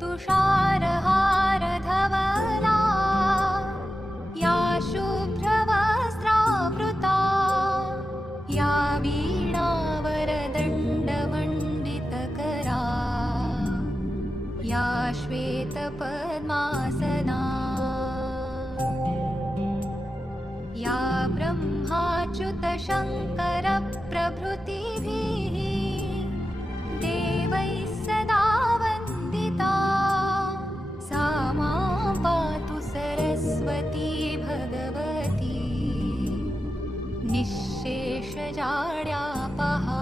तुषारहारधवला या शुभ्रवस्त्रावृता या वीणावरदण्डमण्डितकरा या श्वेतपद्मासना या ब्रह्माच्युतशङ्करप्रभृतिभिः देवैः सदा वन्दिता सा मां पातु सरस्वती भगवती निःशेषजाड्यापहा।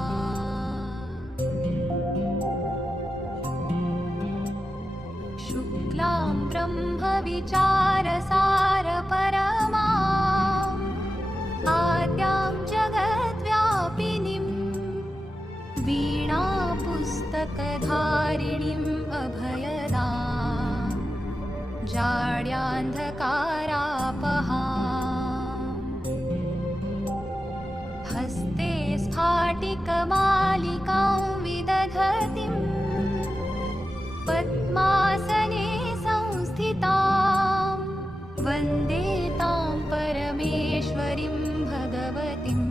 शुक्लां ब्रह्मविचारसारपरमा आद्यां जगद्व्यापिनीं वीणापुस्तकधारिणीम् अभयदां जाड्यान्धकारापहाम्। हस्ते स्फाटिकमालिकां विदधतीं पद्मासने संस्थितां वन्दे तां परमेश्वरीं भगवतीं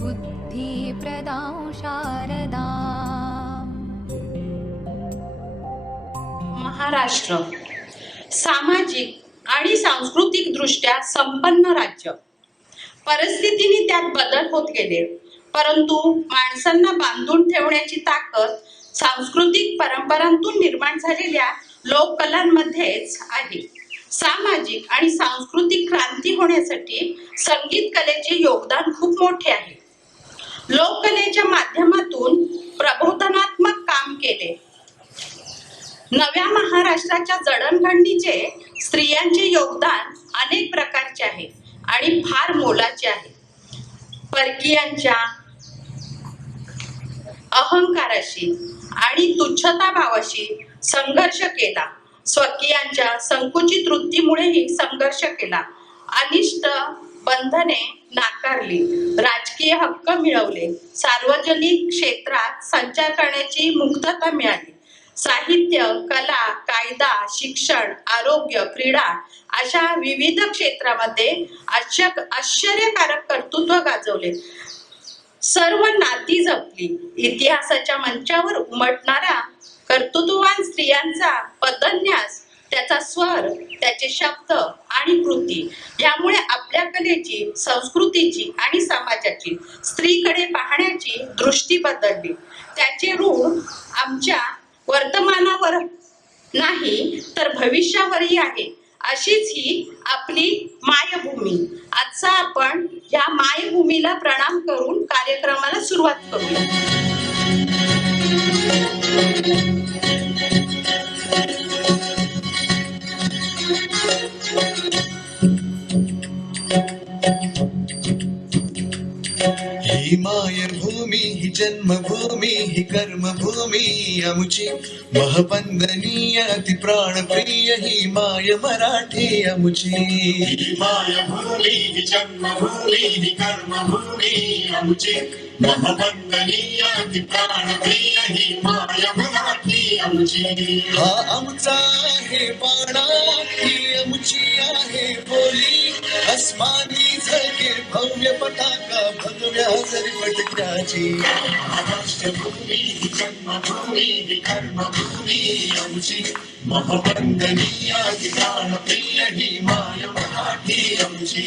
बुद्धिप्रदां शारदाम्। महाराष्ट्र सामाजिक आणि सांस्कृतिक दृष्ट्या संपन्न राज्य. परिस्थितीने त्यात बदल होत गेले, परंतु माणसांना बांधून ठेवण्याची ताकद सांस्कृतिक परंपरांतून निर्माण झालेल्या लोककलांमध्येच आहे. सामाजिक आणि सांस्कृतिक क्रांती होण्यासाठी संगीत कलेचे योगदान खूप मोठे आहे. लोककलेच्या माध्यमातून प्रबोधनात्मक काम केले. नव्या महाराष्ट्राच्या जडणघडणीचे स्त्रियांचे योगदान अनेक प्रकारचे आहे आणि फार मोलाचे आहे. परकीयांच्या अहंकाराशी आणि तुच्छता भावाशी संघर्ष केला. स्वकीयांच्या संकुचित वृत्तीमुळेही संघर्ष केला. अनिष्ट बंधने नाकारली, राजकीय हक्क मिळवले, सार्वजनिक क्षेत्रात संचार करण्याची मुक्तता मिळाली. साहित्य, कला, कायदा, शिक्षण, आरोग्य, क्रीडा अशा विविध क्षेत्रामध्ये आश्चर्यकारक कर्तृत्व गाजवले. सर्व नाती जपली. इतिहासाच्या मंचावर उमटणाऱ्या कर्तृत्ववान स्त्रियांचा पदन्यास, त्याचा स्वर, त्याचे शब्द आणि कृती यामुळे आपल्या कलेची, संस्कृतीची आणि समाजाची, स्त्रीकडे पाहण्याची दृष्टी बदलली. त्याचे ऋण आमच्या वर्तमानावर नाही तर भविष्यावरही आहे. अशीच ही आपली मायभूमी. आजचा आपण या मायभूमीला प्रणाम करून कार्यक्रमाला सुरुवात करूया. ही मायभूमी, ही जन्मभूमी, ही कर्मभूमी आमुची महवंदनीय अति प्राणप्रिय ही माय मराठी आमुची. ही मायभूमी, ही जन्मभूमी, ही कर्मभूमी आमुची महवंदनीय अति प्राणप्रिय ही माय मराठी आमुची. हा आमचा आहे बाणा, ही आमुची आहे बोली, अस्मानी झळके भव्य पताका भगव्या जरी फटक्याची. महाराष्ट्रभूमी, ही जन्मभूमी, ही कर्मभूमी आमुची महवंदनीय अति प्राणप्रिय ही माय मराठी आमुची.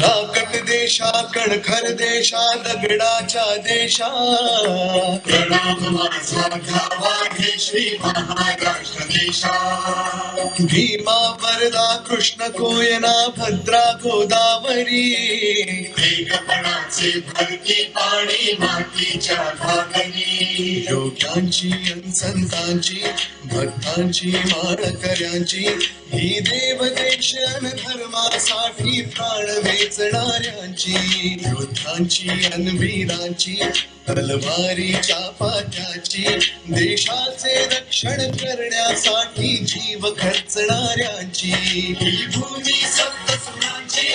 राकट देशा कणखर देशा दगडाच्या देशा प्रणाम माझा घ्यावा घे श्री महाराष्ट्र देशा. भीमा वरदा कृष्ण कोयना भद्रा गोदावरी एकपणाचे भरती पाणी मातीच्या भागणी. योग्यांची आणि संतांची भक्तांची माळकऱ्यांची ही देवदेश अन धर्मासाठी प्राण वेचणाऱ्यांची योद्धांची अन वीरांची तलवारीच्या पात्याची देशाचे रक्षण करण्यासाठी जीव खर्चणाऱ्यांची ही भूमी सप्तसुरांची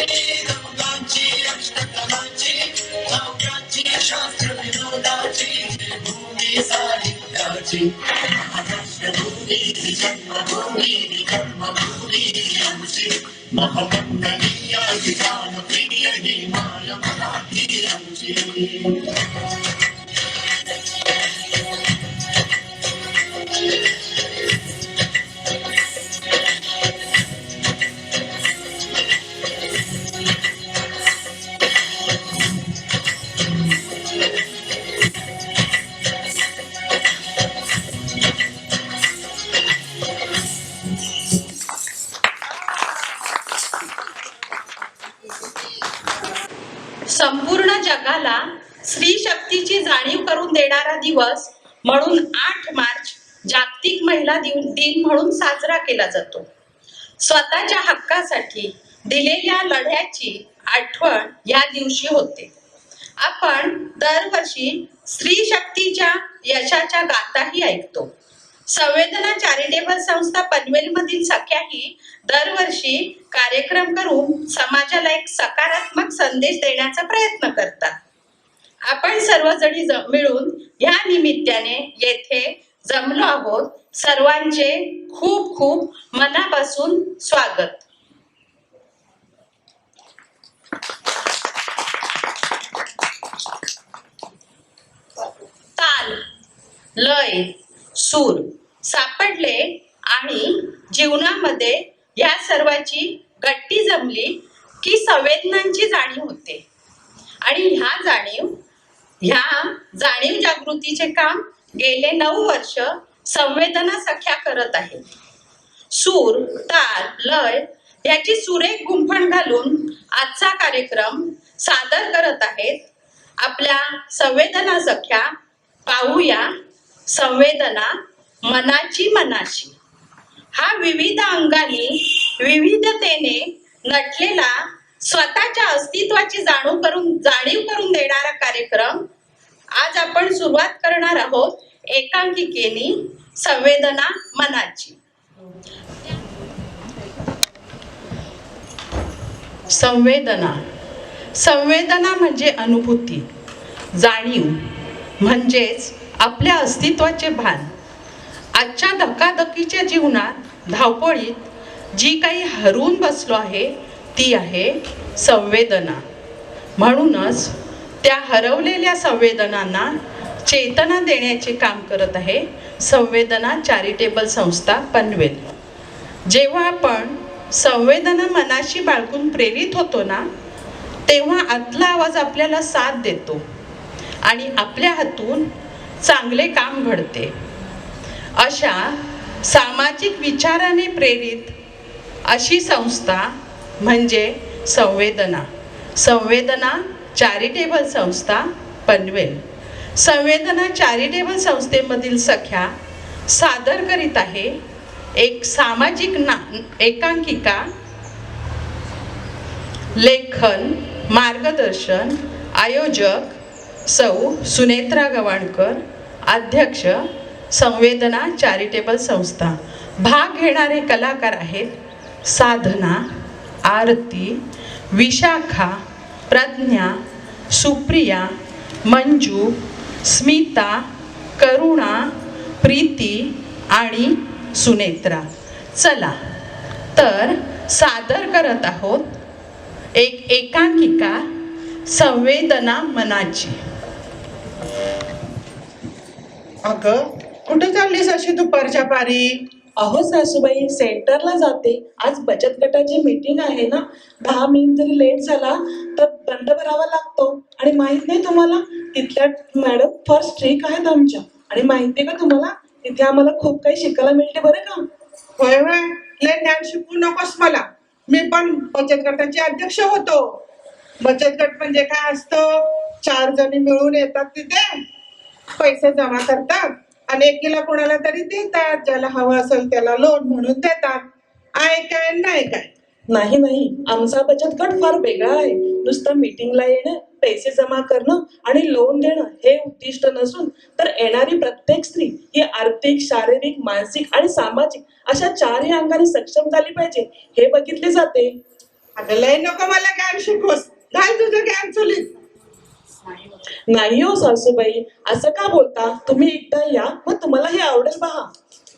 रंगांची अष्टकलांची काव्यांची शास्त्र विनोदाची ही भूमी साहित्याची महाराष्ट्र भूमी ही जन्मभूमी ही कर्मभूमी ही आमची महमंडलीय ही गानप्रिय ही माय मराठी आमची. संपूर्ण जगाला स्त्री शक्तीची जाणीव करून देणारा दिवस म्हणून 8 मार्च जागतिक महिला दिन म्हणून साजरा केला जातो. स्वतःच्या हक्कासाठी दिलेल्या लढ्याची आठवण या दिवशी होते. आपण दरवर्षी स्त्री शक्तीच्या यशाच्या गाथाही ऐकतो. संवेदना चॅरिटेबल संस्था पनवेलमधील सख्याही दरवर्षी कार्यक्रम करून समाजाला एक सकारात्मक संदेश देण्याचा प्रयत्न करतात. आपण सर्वजणी मिळून या निमित्ताने येथे जमलो आहोत. सर्वांचे खूप खूप मनापासून स्वागत. ताल, लय, सूर सापडले आणि जीवनामध्ये या सर्वाची गट्टी जमली की संवेदनांची जाणीव होते. आणि ह्या जाणीव जागृतीचे काम गेले 9 वर्ष संवेदना सख्या करत आहेत. सूर, ताल, लय याची सुरेख गुंफण घालून आजचा कार्यक्रम सादर करत आहेत आपल्या संवेदना सख्या. पाहूया संवेदना मनाची मनाशी. हा विविध अंगाने विविधतेने नटलेला स्वतःच्या अस्तित्वाची जाणीव करून देणारा कार्यक्रम आज आपण सुरुवात करणार आहोत एकांकिकेने संवेदना मनाची. संवेदना म्हणजे अनुभूती, जाणीव म्हणजेच आपल्या अस्तित्वाचे भान. आजच्या धकाधकीच्या जीवनात धावपळीत जी काही हरवून बसलो आहे ती आहे संवेदना. म्हणूनच त्या हरवलेल्या संवेदनांना चेतना देण्याचे काम करत आहे संवेदना चॅरिटेबल संस्था पनवेल. जेव्हा आपण संवेदना मनाशी बाळगून प्रेरित होतो ना, तेव्हा आतला आवाज आपल्याला साथ देतो आणि आपल्या हातून चांगले काम घडते. अशा सामाजिक विचाराने प्रेरित अशी संस्था म्हणजे संवेदना चॅरिटेबल संस्था पनवेल. संवेदना चॅरिटेबल संस्थेमधील सख्या सादर करीत आहे एक सामाजिक एकांकिका. लेखन मार्गदर्शन आयोजक सौ सुनेत्रा गवाणकर, अध्यक्ष संवेदना चॅरिटेबल संस्था. भाग घेणारे कलाकार आहेत साधना, आरती, विशाखा, प्रज्ञा, सुप्रिया, मंजू, स्मिता, करुणा, प्रीती आणि सुनेत्रा. चला तर सादर करत आहोत एक एकांकिका संवेदना मनाची. अगं कुठे चाललीस अशी दुपारच्या पारी? अहो सासूबाई, सेंटरला जाते. आज बचत गटाची मीटिंग आहे ना. 10 मिनिट जरी लेट झाला तर दंड भरावा लागतो. आणि माहित नाही तुम्हाला, तिथल्या मॅडम फार स्ट्रिक आहेत आमच्या. आणि माहितीये का तुम्हाला, तिथे आम्हाला खूप काही शिकायला मिळते बरं का. होय होय, लय ज्ञान शिकू नकोस मला. मी पण बचत गटाचे अध्यक्ष होतो. बचत गट म्हणजे काय असतं? 4 जणी मिळून येतात, तिथे पैसे जमा करतात आणि एकीला कोणाला तरी देतात, ज्याला हवं असेल त्याला लोन म्हणून देतात. आहे काय नाही काय? नाही नाही, आमचा बचत गट फार वेगळा आहे. नुसतं मीटिंगला येणं, पैसे जमा करणं आणि लोन देणं हे उद्दिष्ट नसून तर येणारी प्रत्येक स्त्री ही आर्थिक, शारीरिक, मानसिक आणि सामाजिक अशा चारही अंगाने सक्षम झाली पाहिजे हे बघितले जाते. अगं लय नको मला ज्ञान शिकवस. घाल तुझं ज्ञान चुलीत. नाही हो सासूबाई, असं का बोलता? तुम्ही एकदा या, मग तुम्हाला हे आवडेल पहा.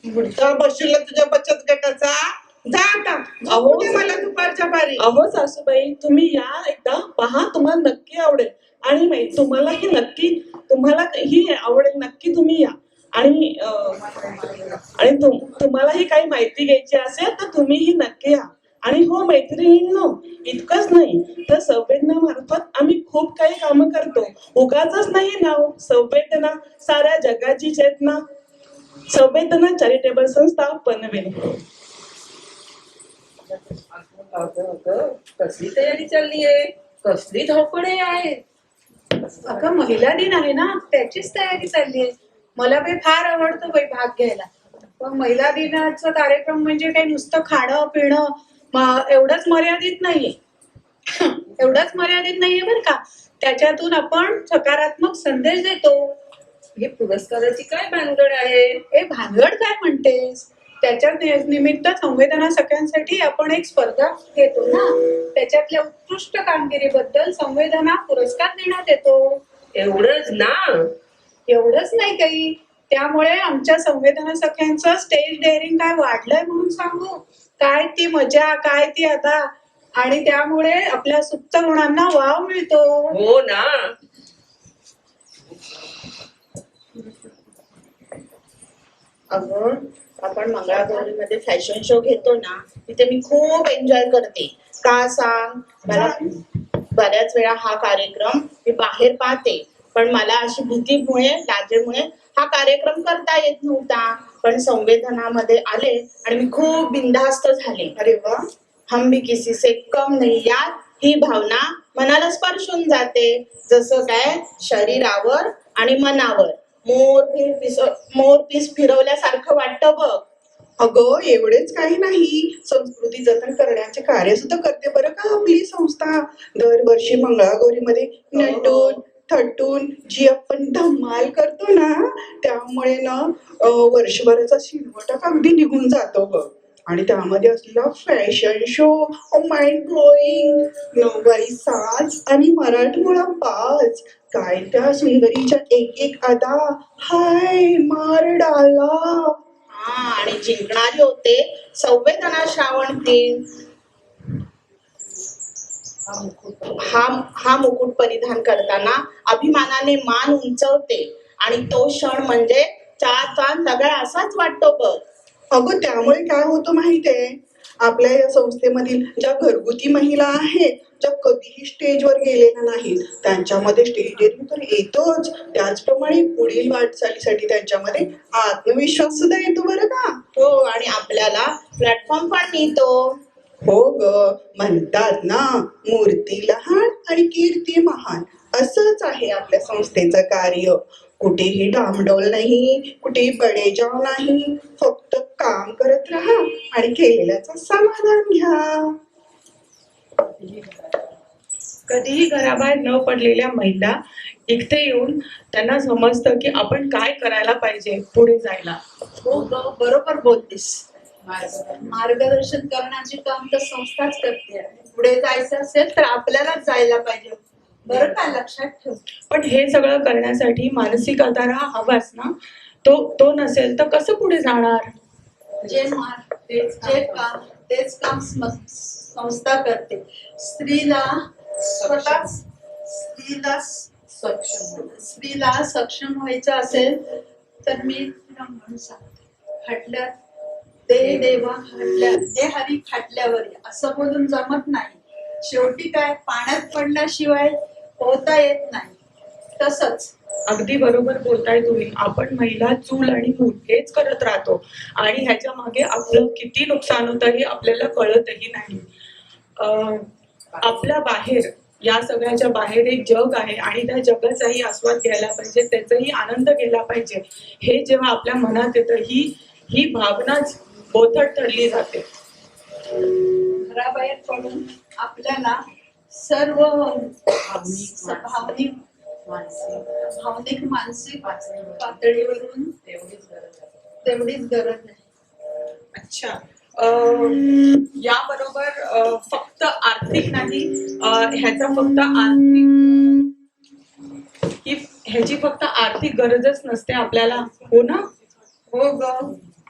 मुडका बसला तुझ्या बचत गटाचा. जा आता. अहो. उद्या मला दुपारच्या पारी. अहो सासूबाई, तुम्ही या एकदा पहा, तुम्हाला नक्की आवडेल. आणि तुम्हाला ही आवडेल नक्की. तुम्ही या आणि तुम्हाला ही काही माहिती घ्यायची असेल तर तुम्ही ही नक्की या. आणि हो मैत्रिणींनो, इतकंच नाही तर संवेदनामार्फत आम्ही खूप काही कामं करतो. उगाचच नाही नाव संवेदना, साऱ्या जगाची चेतना. संवेदना चॅरिटेबल संस्था पनवेल. कसली तयारी चाललीये, कसली धावपळे आहे. अगं महिला दिन आहे ना, त्याचीच तयारी चाललीये. मला बाई फार आवडतो बाई भाग घ्यायला. पण महिला दिनाचा कार्यक्रम म्हणजे काही नुसतं खाणं पिणं एवढंच मर्यादित नाहीये. एवढंच मर्यादित नाहीये बरं का. त्याच्यातून आपण सकारात्मक संदेश देतो. हे पुरस्काराची काय भानगड आहे? हे भानगड काय म्हणतेस? त्याच्या निमित्त संवेदना सगळ्यांसाठी आपण एक स्पर्धा घेतो ना. त्याच्यातल्या उत्कृष्ट कामगिरीबद्दल संवेदना पुरस्कार देण्यात येतो. एवढंच ना? एवढंच नाही काही. त्यामुळे आमच्या संवेदना सख्यांचं स्टेज डेअरिंग काय वाढलंय म्हणून सांगू. काय ती मजा, काय ती आता. आणि त्यामुळे आपल्या सुप्त गुणांना वाव मिळतो. हो ना. अगं आपण मंगळागौरीमध्ये फॅशन शो घेतो ना, तिथे मी खूप एन्जॉय करते. का सांग? मला बऱ्याच वेळा हा कार्यक्रम मी बाहेर पाहते, पण मला अशी भीतीमुळे, लाजेमुळे हा कार्यक्रम करता येत नव्हता. पण संवेदनामध्ये आले आणि मी खूप बिनधास्त झाले. अरे वा, हम भी किसी से कम नहीं यार, ही भावना मनाला स्पर्शून जाते. जसं काय शरीरावर आणि मनावर मोरपीस फिरवल्यासारखं वाटतं बघ. अगं एवढेच काही नाही, संस्कृती जतन करण्याचे कार्य सुद्धा करते बरं का आपली संस्था. दरवर्षी मंगळागौरीमध्ये नटून थटून जी आपण धमाल करतो ना, त्यामुळे ना वर्षभराचा शिरवटा अगदी निघून जातो बघ. आणि त्यामध्ये असलेला फॅशन शो, माइंड ब्लोईंग, नऊवारी साज आणि मराठमोळा बाज, काय त्या सुंदरीच्या एक एक अदा, हाय मार डाला. आणि जिंकणारी होते संवेदना श्रावणतील. हा मुकुट परिधान करताना अभिमानाने मान उंचवते आणि तो क्षण म्हणजे चार चांद दगड असाच वाटतो बघ. अगं त्यामुळे काय होतं माहितीये, आपल्या या संस्थेमधील ज्या घरगुती महिला आहेत, ज्या कधीही स्टेजवर गेलेल्या नाहीत, त्यांच्यामध्ये स्टेज डेअरिंग तर येतोच. त्याचप्रमाणे पुढील वाटचालीसाठी त्यांच्यामध्ये आत्मविश्वास सुद्धा येतो बरं का. हो, आणि आपल्याला प्लॅटफॉर्म पण मिळतो. हो ग, म्हणतात ना, मूर्ती लहान आणि कीर्ती महान. असंच आहे आपल्या संस्थेचं कार्य. कुठेही डामडोल नाही, कुठेही बडेजाव नाही. फक्त काम करत राहा आणि केलेल्याचं समाधान घ्या. कधीही घराबाहेर न पडलेल्या महिला इथे येऊन त्यांना समजतं की आपण काय करायला पाहिजे पुढे जायला. हो ग, बरोबर बोलतीस. मार्गदर्शन करण्याचे काम तर संस्थाच करते. पुढे जायचं असेल तर आपल्यालाच जायला पाहिजे. बरं का, लक्षात ठेव. पण हे सगळं करण्यासाठी मानसिक आधार हा हवाच ना. तो नसेल तर कसं पुढे जाणार? तेच काम संस्था करते. स्त्रीला सक्षम व्हायचं असेल तर मी तुला म्हणून सांगते, खटल्यात दे देवा खटल्या दे हरी खटल्यावर असं बोलून जमत नाही. शेवटी काय, पाण्यात पडल्याशिवाय पोहता येत नाही. तसंच अगदी बरोबर बोलताय तुम्ही. आपण महिला चूल आणि मूल हेच करत राहतो आणि ह्याच्या मागे आपलं किती नुकसान होतं हे आपल्याला कळतही नाही. आपल्या बाहेर या सगळ्याच्या बाहेर एक जग आहे आणि त्या जगाचाही आस्वाद घ्यायला पाहिजे, त्याचाही आनंद घ्यायला पाहिजे. हे जेव्हा आपल्या मनात येतं ही भावनाच बोथट ठरली जाते. घराबाहेर पडून आपल्याला सर्व भावनिक मानसिक पातळीवरून तेवढीच गरज आहे. अच्छा. याबरोबर फक्त आर्थिक नाही, ह्याची फक्त आर्थिक गरजच नसते आपल्याला. हो ना? हो ग,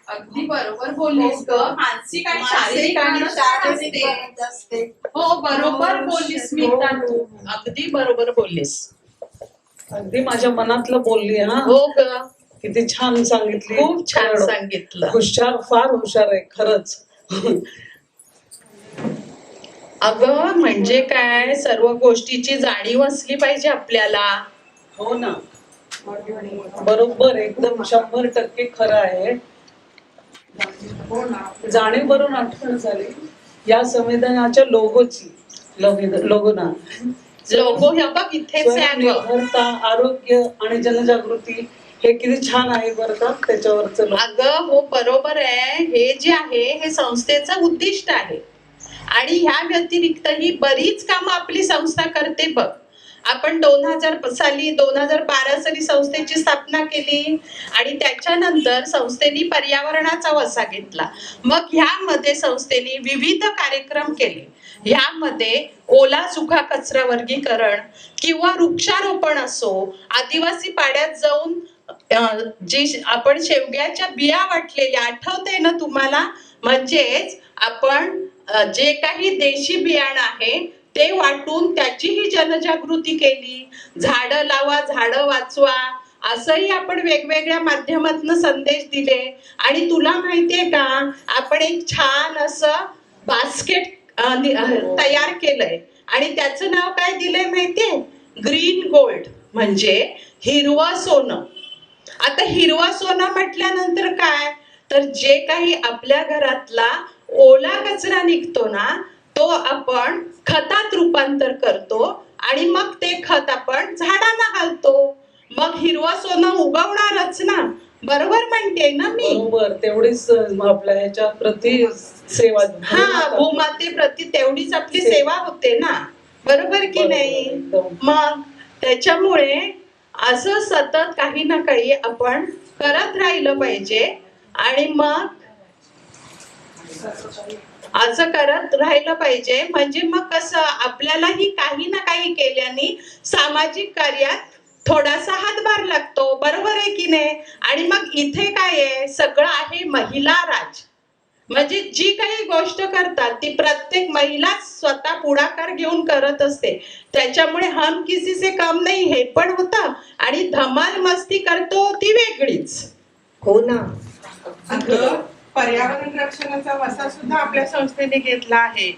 अगदी बरोबर बोललीस ग. मानसिक आणि शारीरिक शारीरिक गरज असते. हो, बरोबर बोललीस स्मिता, तू अगदी बरोबर बोललीस. अगदी माझ्या मनातलं बोलली. हा, हो ग, किती छान सांगितली. खूप छान सांगितलं. हुशार, फार हुशार आहे खरंच. अगं म्हणजे काय, सर्व गोष्टीची जाणीव असली पाहिजे आपल्याला. हो ना, बरोबर, एकदम 100% खरं आहे. जाणीववरून आठवण झाली या संविधानाच्या लोगोची. लोगो ना, लोगो ह्या बघ इथेच आहे अगं. स्वयंनिर्भरता, आरोग्य आणि जनजागृती, हे किती छान आहे बरं का त्याच्यावरचं लोगो. अगं हो, बरोबर आहे. हे जे आहे हे संस्थेचं उद्दिष्ट आहे आणि ह्या व्यतिरिक्त ही बरीच कामं आपली संस्था करते बघ. आपण 2012 साली संस्थेची स्थापना केली आणि त्याच्यानंतर संस्थेने पर्यावरणाचा वसा घेतला. मग ह्यामध्ये संस्थेने विविध कार्यक्रम केले. ह्यामध्ये ओला सुका कचरा वर्गीकरण किंवा वृक्षारोपण असो, आदिवासी पाड्यात जाऊन जी आपण शेवग्याच्या बिया वाटलेल्या, आठवते ना तुम्हाला? म्हणजेच आपण जे काही देशी बियाणं आहे ते वाटून त्याचीही जनजागृती केली. झाडं लावा, झाडं वाचवा, असंही आपण वेगवेगळ्या माध्यमातून संदेश दिले. आणि तुला माहितीये का, आपण एक छान असं बास्केट तयार केलंय आणि त्याचं नाव काय दिलंय माहितीये? ग्रीन गोल्ड, म्हणजे हिरवं सोनं. आता हिरवा सोनं म्हटल्यानंतर काय, तर जे काही आपल्या घरातला ओला कचरा निघतो ना, तो आपण खतात रूपांतर करतो आणि मग ते खत आपण झाडांना घालतो. मग हिरवं सोनं उगवणारच ना. बरोबर म्हणते ना मी? बरोबर, तेवढीच आपल्या ह्याच्या प्रति सेवा. हा, भूमातेप्रती तेवढीच आपली सेवा होते ना. बरोबर की नाही? मग त्याच्यामुळे असं सतत काही ना काही आपण करत राहिलं पाहिजे. आणि मग असं करत राहिलं पाहिजे, म्हणजे मग कसं आपल्यालाही काही ना काही केल्याने सामाजिक कार्यात थोडासा हातभार लागतो. बरोबर आहे की नाही? आणि मग इथे काय आहे, सगळं आहे महिला राज. म्हणजे जी काही गोष्ट करतात ती प्रत्येक महिला स्वतः पुढाकार घेऊन करत असते. त्याच्यामुळे हम किसी से कम नाही हे पण होतं आणि धमाल मस्ती करतो ती वेगळीच. हो ना. अगं, पर्यावरण रक्षणाचा वसा सुद्धा आपल्या संस्थेने घेतला आहे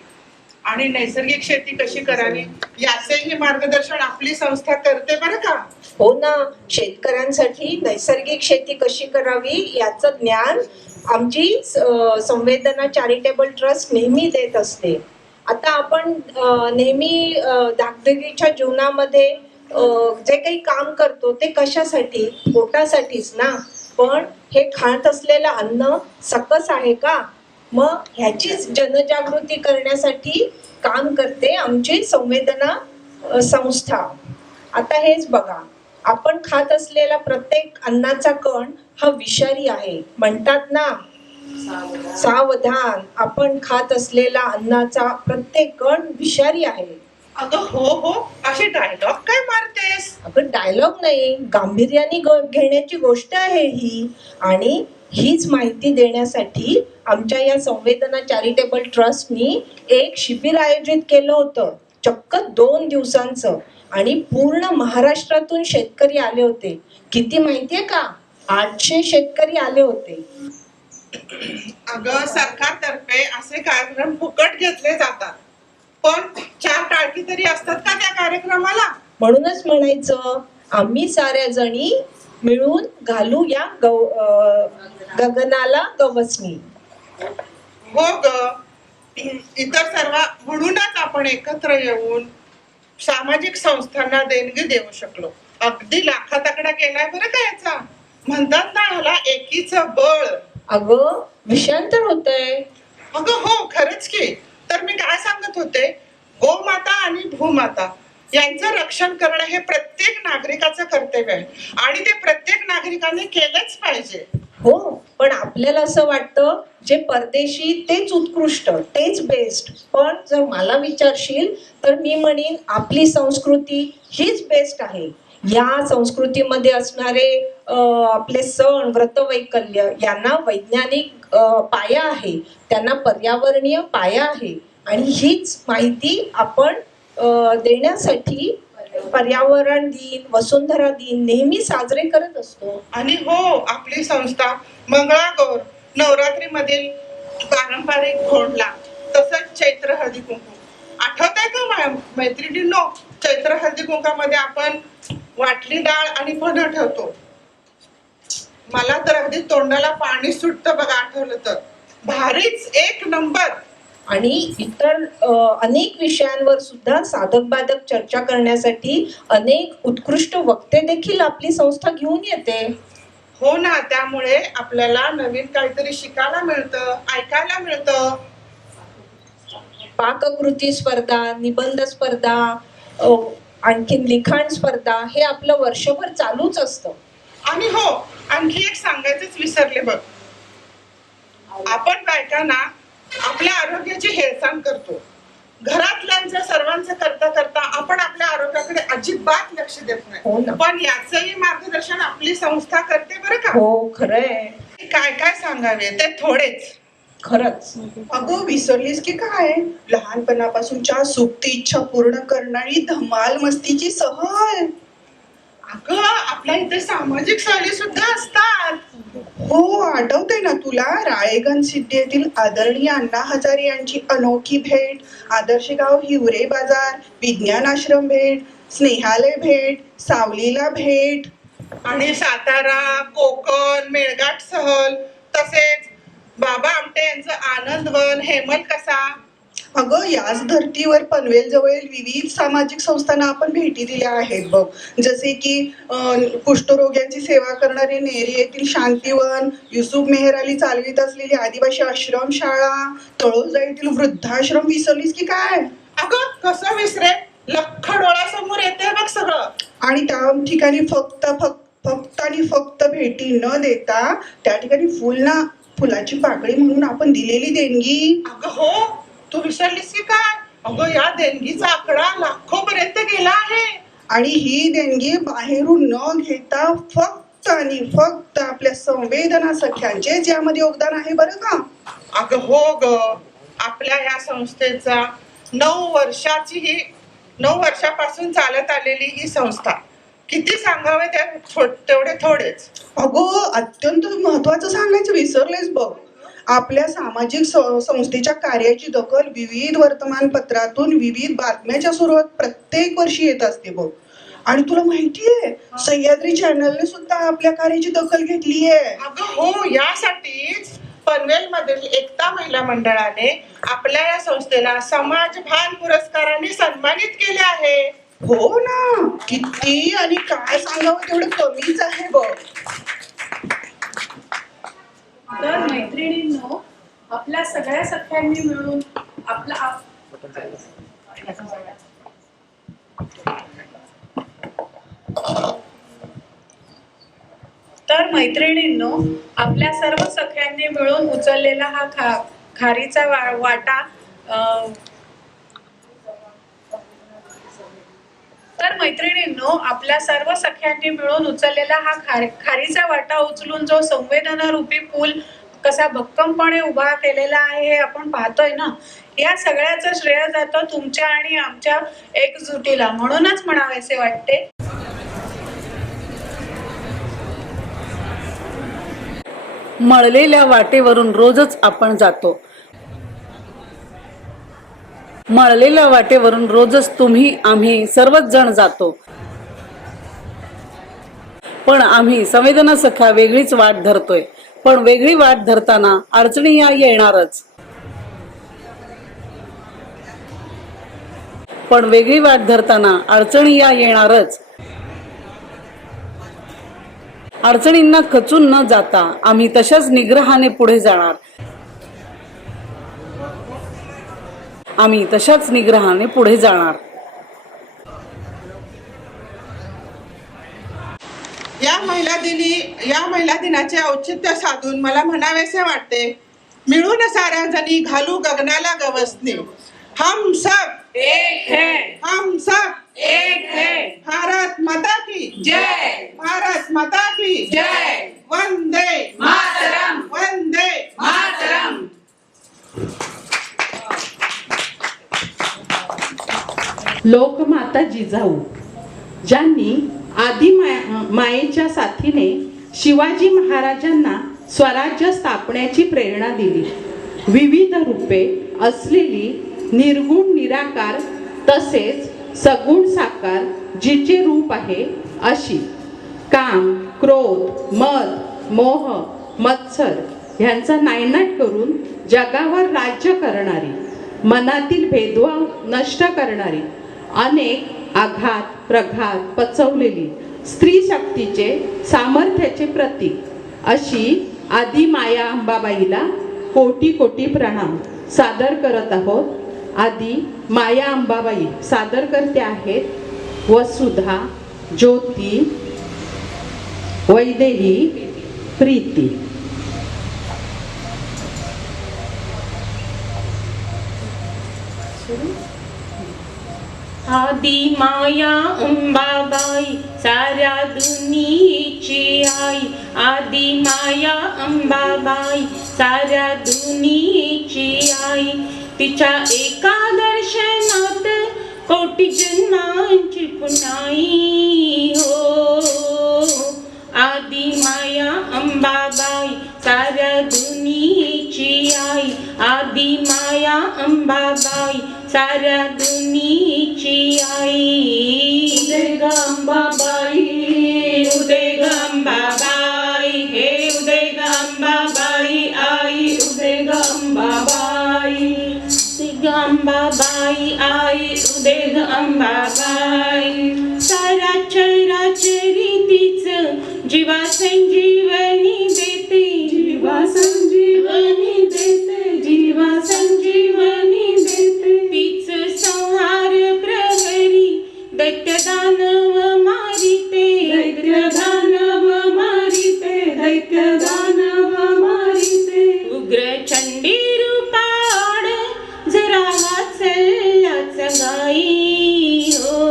आणि नैसर्गिक शेती कशी करावी याचेही मार्गदर्शन आपली संस्था करते बरं का. हो ना, शेतकऱ्यांसाठी नैसर्गिक शेती कशी करावी याचं ज्ञान आमची संवेदना चॅरिटेबल ट्रस्ट नेहमी देत असते. आता आपण नेहमी धाकधुकीच्या जीवनामध्ये जे काही काम करतो ते कशासाठी? पोटासाठीच ना. पण हे खात असलेलं अन्न सकस आहे का? मग ह्याचीच जनजागृती करण्यासाठी काम करते आमची संवेदना संस्था. आता हेच बघा, आपण खात असलेला प्रत्येक अन्नाचा कण हा विषारी आहे. म्हणतात ना, सावधान, आपण खात असलेला अन्नाचा प्रत्येक कण विषारी आहे. अगं हो हो, असे डायलॉग काय मारतेस? अगं डायलॉग नाही, गांभीर्याने घेण्याची गोष्ट आहे ही. आणि हीच माहिती देण्यासाठी आमच्या या संवेदना चॅरिटेबल ट्रस्टनी एक शिबिर आयोजित केलं होतं, चक्क 2 दिवसांचं. आणि पूर्ण महाराष्ट्रातून शेतकरी आले होते. किती माहितीये का? 800 शेतकरी आले होते. अगं, सरकारतर्फे असे कार्यक्रम फुकट घेतले जातात, पण 4 टाळकी तरी असतात का त्या कार्यक्रमाला? म्हणूनच म्हणायचं, आम्ही साऱ्या जणी मिळून घालू या गगनाला गवसणी. हो ग, इतर सर्व म्हणूनच आपण एकत्र येऊन सामाजिक संस्थांना देणगी देऊ शकलो. अगदी लाखात आकडा केलाय बरं का याचा. म्हणतात ना ह्याला एकीचं बळ. अगं विषयांतर होतंय. अगं हो खरंच की. तर मी काय सांगत होते, गोमाता आणि भूमाता यांचं रक्षण करणं हे प्रत्येक नागरिकाचं कर्तव्य आहे आणि ते प्रत्येक नागरिकाने केलंच पाहिजे. हो, पण आपल्याला असं वाटतं जे परदेशी तेच उत्कृष्ट, तेच बेस्ट. पण जर मला विचारशील तर मी म्हणेन आपली संस्कृती हीच बेस्ट आहे. या संस्कृतीमध्ये असणारे आपले सण, व्रतवैकल्य यांना वैज्ञानिक पाया आहे, त्यांना पर्यावरणीय पाया आहे आणि हीच माहिती आपण देण्यासाठी पर्यावरण दिन, वसुंधरा दिन नेहमी साजरे करत असतो. आणि हो, आपली संस्था मंगळागौर, नवरात्री मधील पारंपरिक घोंडला, तसंच चैत्र हळदी कुंकू. आठवतंय का मैत्रिणींनो, चैत्र हळदी कुंकामध्ये आपण वाटली डाळ आणि पन्ह ठेवतो. मला तर अगदी तोंडाला पाणी सुटतं बघा आठवलं तर. भारीच, एक नंबर. आणि इतर अनेक विषयांवर सुद्धा साधक बाधक चर्चा करण्यासाठी अनेक उत्कृष्ट वक्ते देखील आपली संस्था घेऊन येते. हो ना, त्यामुळे आपल्याला नवीन काहीतरी शिकायला मिळतं, ऐकायला मिळतं. पाककृती स्पर्धा, निबंध स्पर्धा, आणखीन लिखाण स्पर्धा हे आपलं वर्षभर चालूच असतं. आणि हो, आणखी एक सांगायचंच विसरले बघ. आपण बायकांना आपल्या आरोग्याची हेळसांड करतो. घरातल्यांचं सर्वांचं करता करता आपण आपल्या आरोग्याकडे अजिबात लक्ष देत हो नाही. ना. पण याचंही मार्गदर्शन आपली संस्था करते बरं का. हो, खरंय. काय काय सांगावे ते थोडेच. खरंच. अगं विसरलीस की काय, लहानपणापासूनच्या सुप्त इच्छा पूर्ण करणारी धमाल मस्तीची सहल. अगं आपल्या इथे सामाजिक सहली सुद्धा असतात. हो, आठवतंय ना तुला, राळेगण सिद्धी येथील आदरणीय अण्णा हजारे यांची अनोखी भेट, आदर्श गाव हिवरे बाजार, विज्ञान आश्रम भेट, स्नेहालय भेट, सावलीला भेट. आणि सातारा, कोकण, मेळघाट सहल, तसेच बाबा आमटे यांचं आनंदवन, हेमल कसा. अगं याच धर्तीवर पनवेल जवळील विविध सामाजिक संस्थांना आपण भेटी दिल्या आहेत बघ. जसे की कुष्ठरोग्यांची सेवा करणारे नेरी येथील शांतीवन, युसुफ मेहर अली चालवित असलेली आदिवासी आश्रम शाळा, तळोजा येथील वृद्धाश्रम. विसरलीस की काय. अगं कसं विसरे, लख्ख डोळ्यासमोर येते बघ सगळं. आणि त्या ठिकाणी फक्त भेटी न देता त्या ठिकाणी फुलाची पाकळी म्हणून आपण दिलेली देणगी. अगं हो, तू विसरलीस की काय. अगं या देणगीचा आकडा लाखो पर्यंत गेला आहे. आणि ही देणगी बाहेरून न घेता फक्त आणि फक्त आपल्या संवेदना सख्यांचे यामध्ये योगदान आहे बरं का. अगं हो ग, आपल्या या संस्थेचा 9 वर्षापासून चालत आलेली ही संस्था. किती सांगावे तेवढे थोडेच. अगं अत्यंत महत्वाचं सांगायचं विसरलेच बघ. आपल्या सामाजिक संस्थेच्या कार्याची दखल विविध वर्तमानपत्रातून विविध बातम्याच्या स्वरूपात प्रत्येक वर्षी येत असते बघ. आणि तुला माहितीये, सह्याद्री चॅनलने सुद्धा आपल्या कार्याची दखल घेतली आहे. अगं हो, यासाठीच पनवेल मधील एकता महिला मंडळाने आपल्या या संस्थेला समाज भान पुरस्काराने सन्मानित केले आहे. हो ना, किती आणि काय सांगावं तेवढं कमीच आहे बघ. तर मैत्रिणींनो, आपल्या सगळ्या सख्यांनी मिळून आपल्या सर्व सख्यांनी मिळून उचललेला हा खारीचा वाटा आपल्या सर्व सख्यांनी मिळून उचललेला हा खारीचा वाटा उचलून जो संवेदना रूपी पूल कसा भक्कमपणे उभा केलेला आहे हे आपण पाहतोय ना. या सगळ्याचं श्रेय जातं तुमच्या आणि आमच्या एकजुटीला. म्हणूनच म्हणावेसे वाटते, मळलेल्या वाटेवरून रोजच आपण जातो. मळलेल्या वाटेवरून रोजच तुम्ही आम्ही सर्वच जण जातो. पण आम्ही संवेदना सख्या वेगळीच वाट धरतोय. पण वेगळी वाट धरताना अडचणी या येणारच. पण वेगळी वाट धरताना अडचणी या येणारच. अडचणींना खचून न जाता आम्ही तशाच निग्रहाने पुढे जाणार. आम्ही तशाच निग्रहाने पुढे जाणार. या महिला दिनाचे औचित्य साधून मला म्हणावेसे वाटते, मिळून साऱ्या जणी घालू गगनाला गवसणे. हम सब एक है, हम सब एक है. भारत माता की जय, भारत माता की जय. वंदे मातरम, वंदे मातरम. लोकमाता जिजाऊ ज्यांनी आदी मायेच्या साथीने शिवाजी महाराजांना स्वराज्य स्थापण्याची प्रेरणा दिली. विविध रूपे असलेली निर्गुण निराकार तसेच सगुण साकार जिचे रूप आहे अशी काम, क्रोध, मद, मोह, मत्सर ह्यांचा नायनाट करून जगावर राज्य करणारी, मनातील भेदभाव नष्ट करणारी, अनेक आघात प्रघात पचवलेली स्त्री शक्तीचे सामर्थ्याचे प्रतीक अशी आदी माया अंबाबाईला कोटी कोटी प्रणाम सादर करत आहोत. आदी माया अंबाबाई सादर करते आहेत वसुधा, ज्योती, वैदेही, प्रीती. आदी माया अंबाबाई साऱ्या दुनियेची आई. आदी माया अंबाबाई साऱ्या दुनियेची आई. तिच्या एका दर्शनात कोटी जन्मांची पुनाई हो. आदी माया अंबाबाई साऱ्या दुनियेची आई. आदी माया अंबाबाई साऱ्या दुनियेची आई. उदय ग अंबाबाई, उदय ग अंबाबाई, हे उदय ग अंबाबाई आई. उदय ग अंबाबाई, उदय ग अंबाबाई आई. उदय ग अंबाबाई. सारा चराचरी तीच जीवा संजीवनी देते, जीवा संजीवनी देते, जीवा संजीवनी देते. तीच संहार प्रहरी दैत्य दानव मारिते, दैत्य दानव मारिते, दैत्य दानव मारिते. उग्र चंडी रूपाड जरा वाचल्याच गाई हो.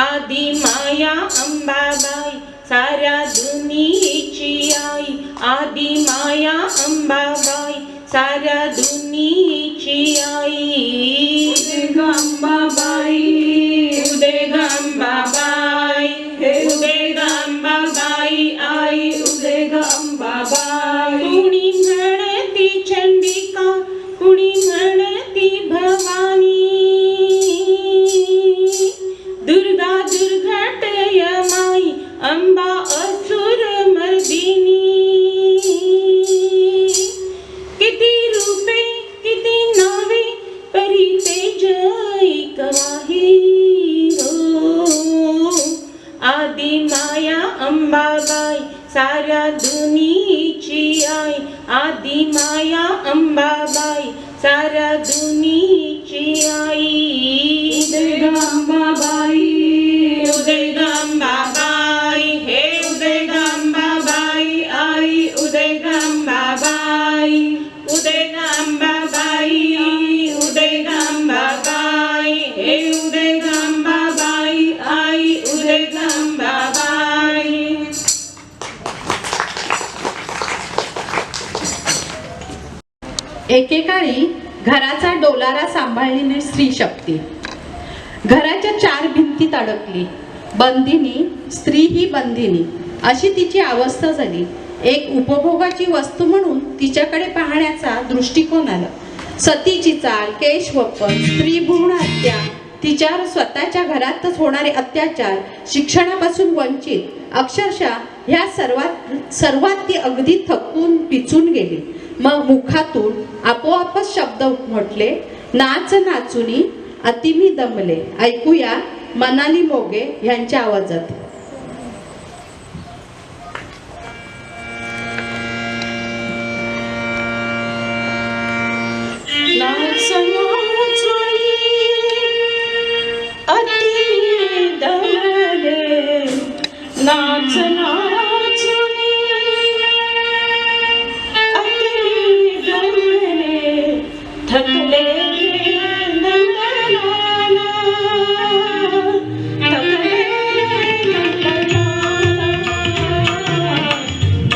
आदी माया अंबाबाई साऱ्या दुनियेची आई. आदी माया अंबाबाई साऱ्या दुनियेची आई. उदय ग अंबाबाई, उदय ग अंबाबाई, हे उदय ग अंबाबाई आई. उदय ग अंबाबाई. कुणी म्हणती चंडिका, कुणी म्हणती भवानी, दुर्गा दुर्घटय माई अंबा असुर मर्दिनी. किती रूपे किती नावे परी तेज एक वाही हो. आदी माया अंबाबाई साऱ्या दुनियेची आई. आदी माया अंबाबाई साऱ्या दुनियेची आई. उदय ग अंबाबाई, उदय ग अंबाबाई, हे उदय ग अंबाबाई आई. उदय ग अंबाबाई, उदय ग अंबाबाई, उदय ग अंबाबाई, हे उदय ग अंबाबाई आई. उदय ग अंबाबाई. एकेकाळी घराचा डोलारा सांभाळलेली स्त्री शक्ती घराच्या चार भिंतीत अडकली. बंदिनी, स्त्री ही बंदिनी अशी तिची अवस्था झाली. एक उपभोगाची वस्तू म्हणून तिच्याकडे पाहण्याचा दृष्टिकोन आला. सतीची चाल, केशवपन, स्त्रीभ्रूण हत्या, तिच्यावर स्वतःच्या घरातच होणारे अत्याचार, शिक्षणापासून वंचित, अक्षरशः ह्या सर्वात ती अगदी थकून पिचून गेली. मग मुखातून आपोआपच शब्द उमटले, नाच नाचुनी अति मी दमले. ऐकूया मनाली मोगे यांच्या आवाजात. नाच नाचुनी अति दमले थकले नंदलाला थकले नंदलाला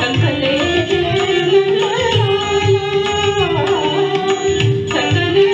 थकले नंदलाला थकले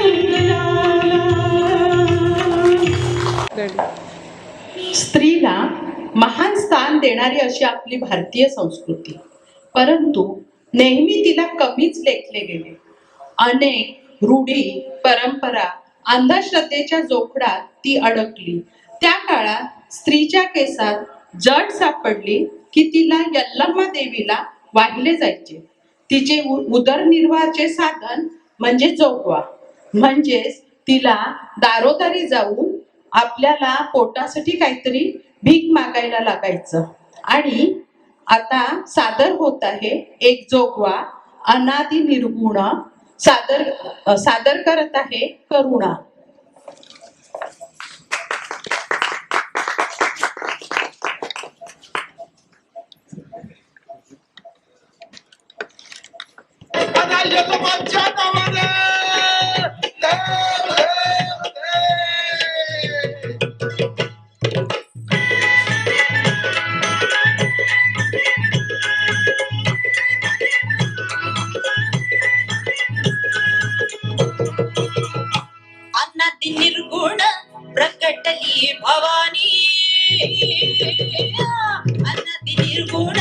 नंदलाला. स्त्रीला महान स्थान देणारी अशी आपली भारतीय संस्कृती, परंतु नेहमी तिला कमीच लेखले गेले. अनेक रूढी, परंपरा, अंधश्रद्धेच्या जोखडात ती अडकली. त्या काळात स्त्रीच्या केसात जड सापडली की तिला यल्लम्मा देवीला वाहिले जायचे. तिचे उदरनिर्वाहाचे साधन म्हणजे जोगवा, म्हणजेच तिला दारोदारी जाऊन आपल्याला पोटासाठी काहीतरी भीक मागायला लागायचं. आणि आता सादर होत आहे एक जोगवा अनादि निर्गुण. सादर करत आहे करुणा. अनति निर्गुण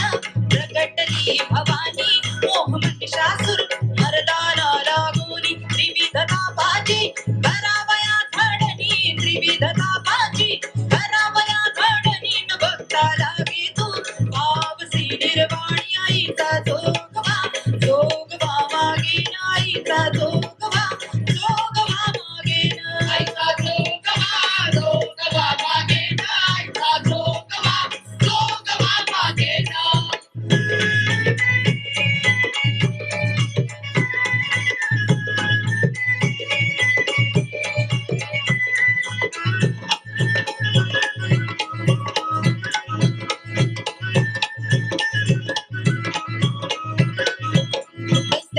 प्रकटली भवानी मोह महिषासुर मर्दाना लागूनी त्रिविधता पाची करावया धडनी त्रिविधता पाची करावया धडनी न भक्ता लागे तू भावसी निर्वाणी आईचा जोगवा मागे आईचा जोगवा मागे आईचा जोगवा मागे आईचा जोगवा मागे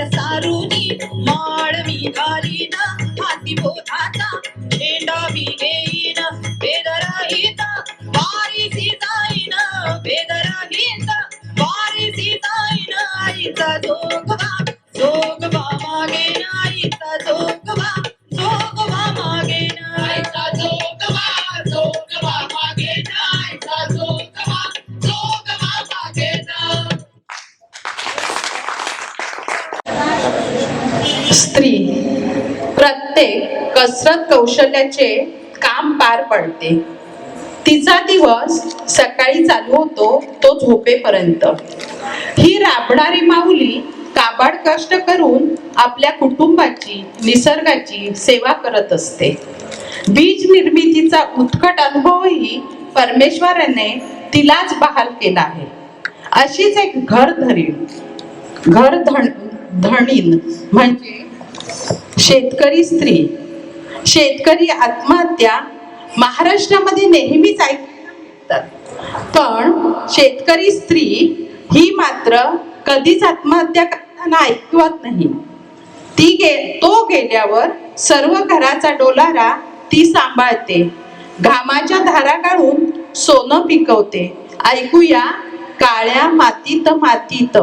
सारुनी माळ मी घालीन हाती बोधाचा झेंडा मी घेईन बेदराहीत वारीसी जाईन बेदराहीत वारीसी जाईन आईचा जोगवा मागेन आईचा जोगवा मागेन आईचा जोगवा मागेन आईचा जोगवा मागेन. स्त्री प्रत्येक कसरत कौशल्याचे काम पार पडते. तिचा दिवस सकाळी चालू होतो तो झोपेपर्यंत. ही राबणारी माऊली काबाड कष्ट करून आपल्या कुटुंबाची निसर्गाची सेवा करत असते. बीज निर्मितीचा उत्कट अनुभवही परमेश्वराने तिलाच बहाल केला आहे. अशीच एक धणीन म्हणजे शेतकरी स्त्री. शेतकरी आत्महत्या महाराष्ट्रामध्ये नेहमीच ऐकतात, पण शेतकरी स्त्री ही मात्र कधीच आत्महत्या करताना ऐकवत नाही. तो गेल्यावर सर्व घराचा डोलारा ती सांभाळते. घामाच्या धारा काढून सोनं पिकवते. ऐकूया काळ्या मातीत मातीत.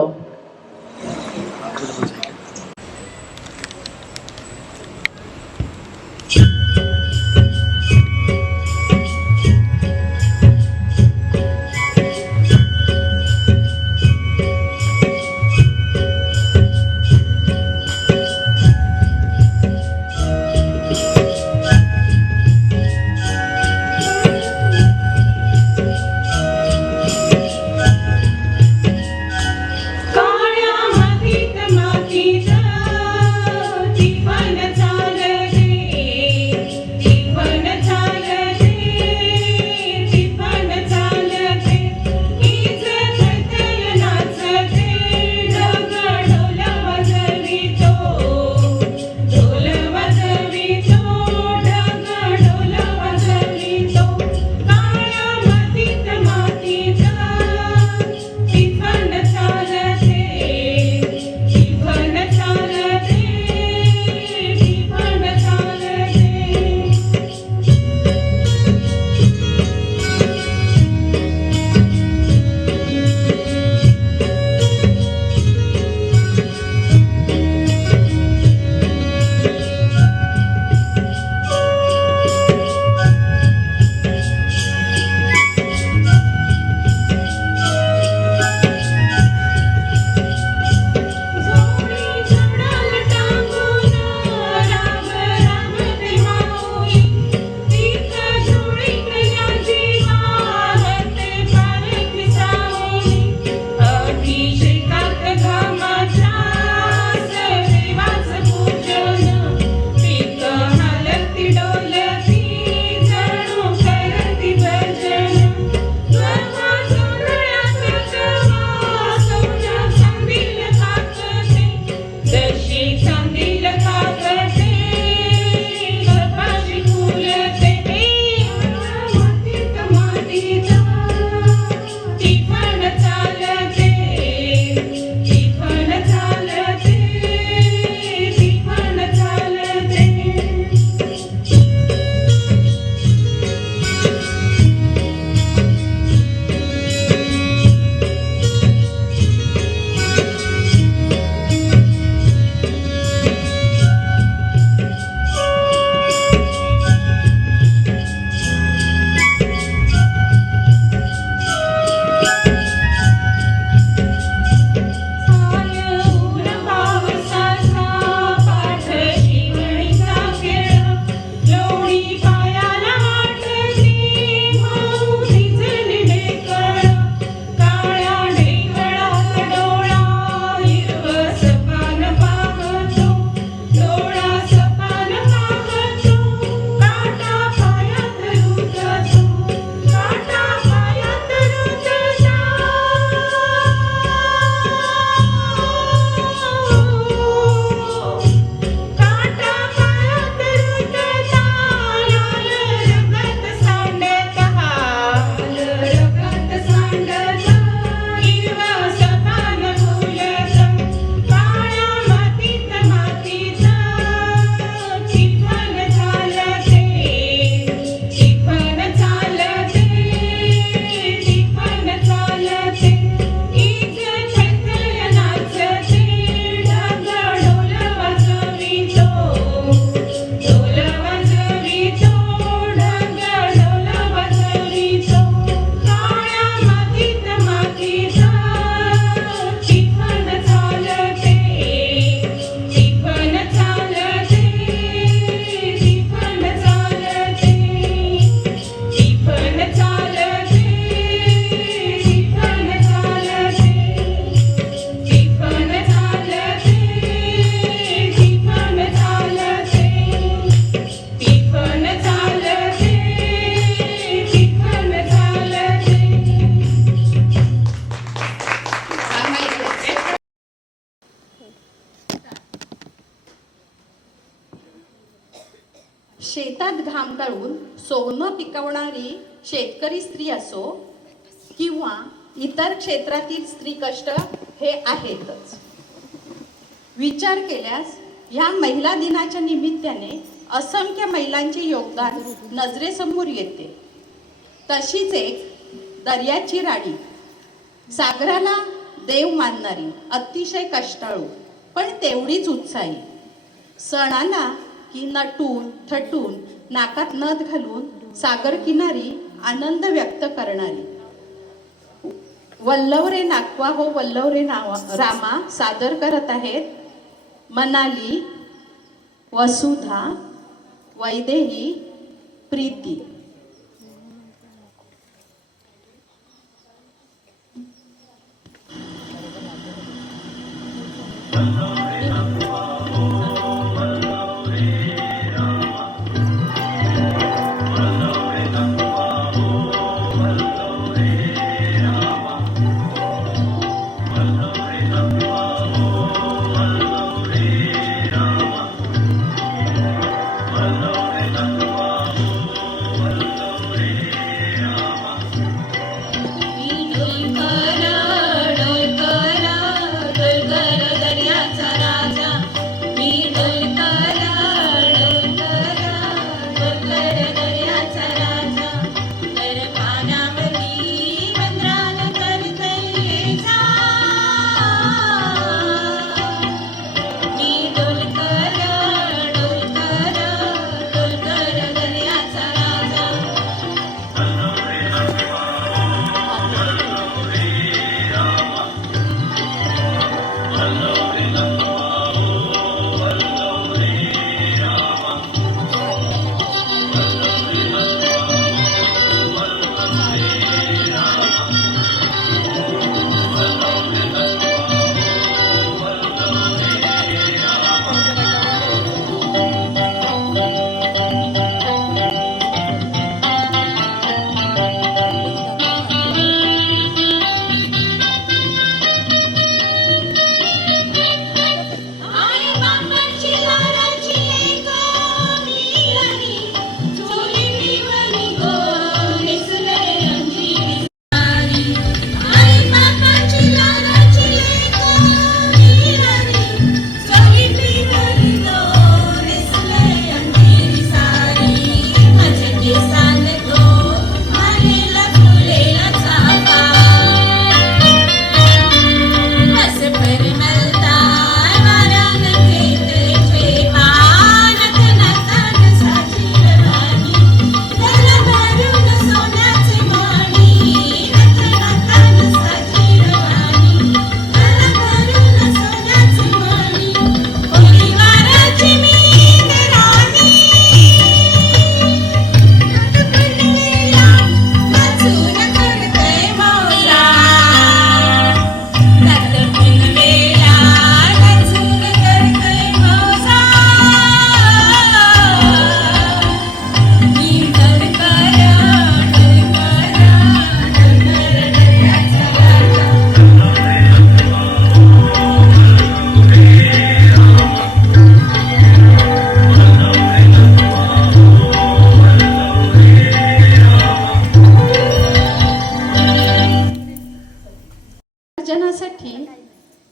का शेतात घाम गाळून सोनं पिकवणारी शेतकरी स्त्री असो किंवा इतर क्षेत्रातील स्त्री कष्ट हे आहेतच. विचार केल्यास ह्या महिला दिनाच्या निमित्ताने असंख्य महिलांचे योगदान नजरेसमोर येते. तशीच एक दर्याची राणी, सागराला देव मानणारी, अतिशय कष्टाळू पण तेवढीच उत्साही, सण आला की नटून थटून नाकात नथ घालून सागर किनारी आनंद व्यक्त करणारी. वल्लवरे नाकवा हो वल्लवरे रामा सादर करत आहेत मनाली, वसुधा, वैदेही, प्रीती.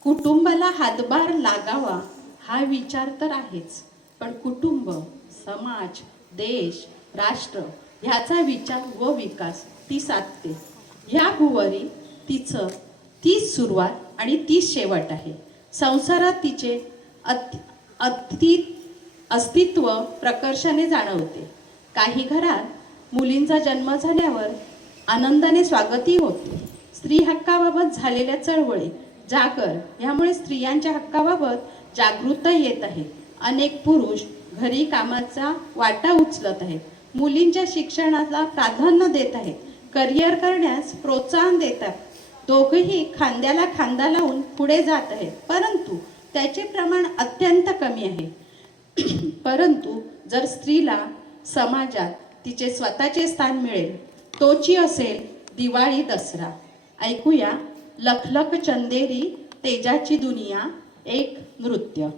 कुटुंबाला हातभार लागावा हा विचार तर आहेच, पण कुटुंब, समाज, देश, राष्ट्र ह्याचा विचार व विकास ती साधते. ह्या भुवरी तीच सुरुवात आणि तीच शेवट आहे. संसारात तिचे अस्तित्व प्रकर्षाने जाणवते. काही घरात मुलींचा जन्म झाल्यावर आनंदाने स्वागतही होते. स्त्री हक्काबाबत झालेल्या चळवळी, जागर यामुळे स्त्रियांच्या हक्काबाबत जागृतता येत आहे. अनेक पुरुष घरी कामाचा वाटा उचलत आहेत. मुलींच्या शिक्षणाला प्राधान्य देत आहेत. करिअर करण्यास प्रोत्साहन देतात. दोघेही खांद्याला खांदा लावून पुढे जात आहेत, परंतु त्याचे प्रमाण अत्यंत कमी आहे. परंतु जर स्त्रीला समाजात तिचे स्वतःचे स्थान मिळेल, तोची असेल दिवाळी दसरा. ऐकूया लखलख चंदेरी तेजाची दुनिया एक नृत्य.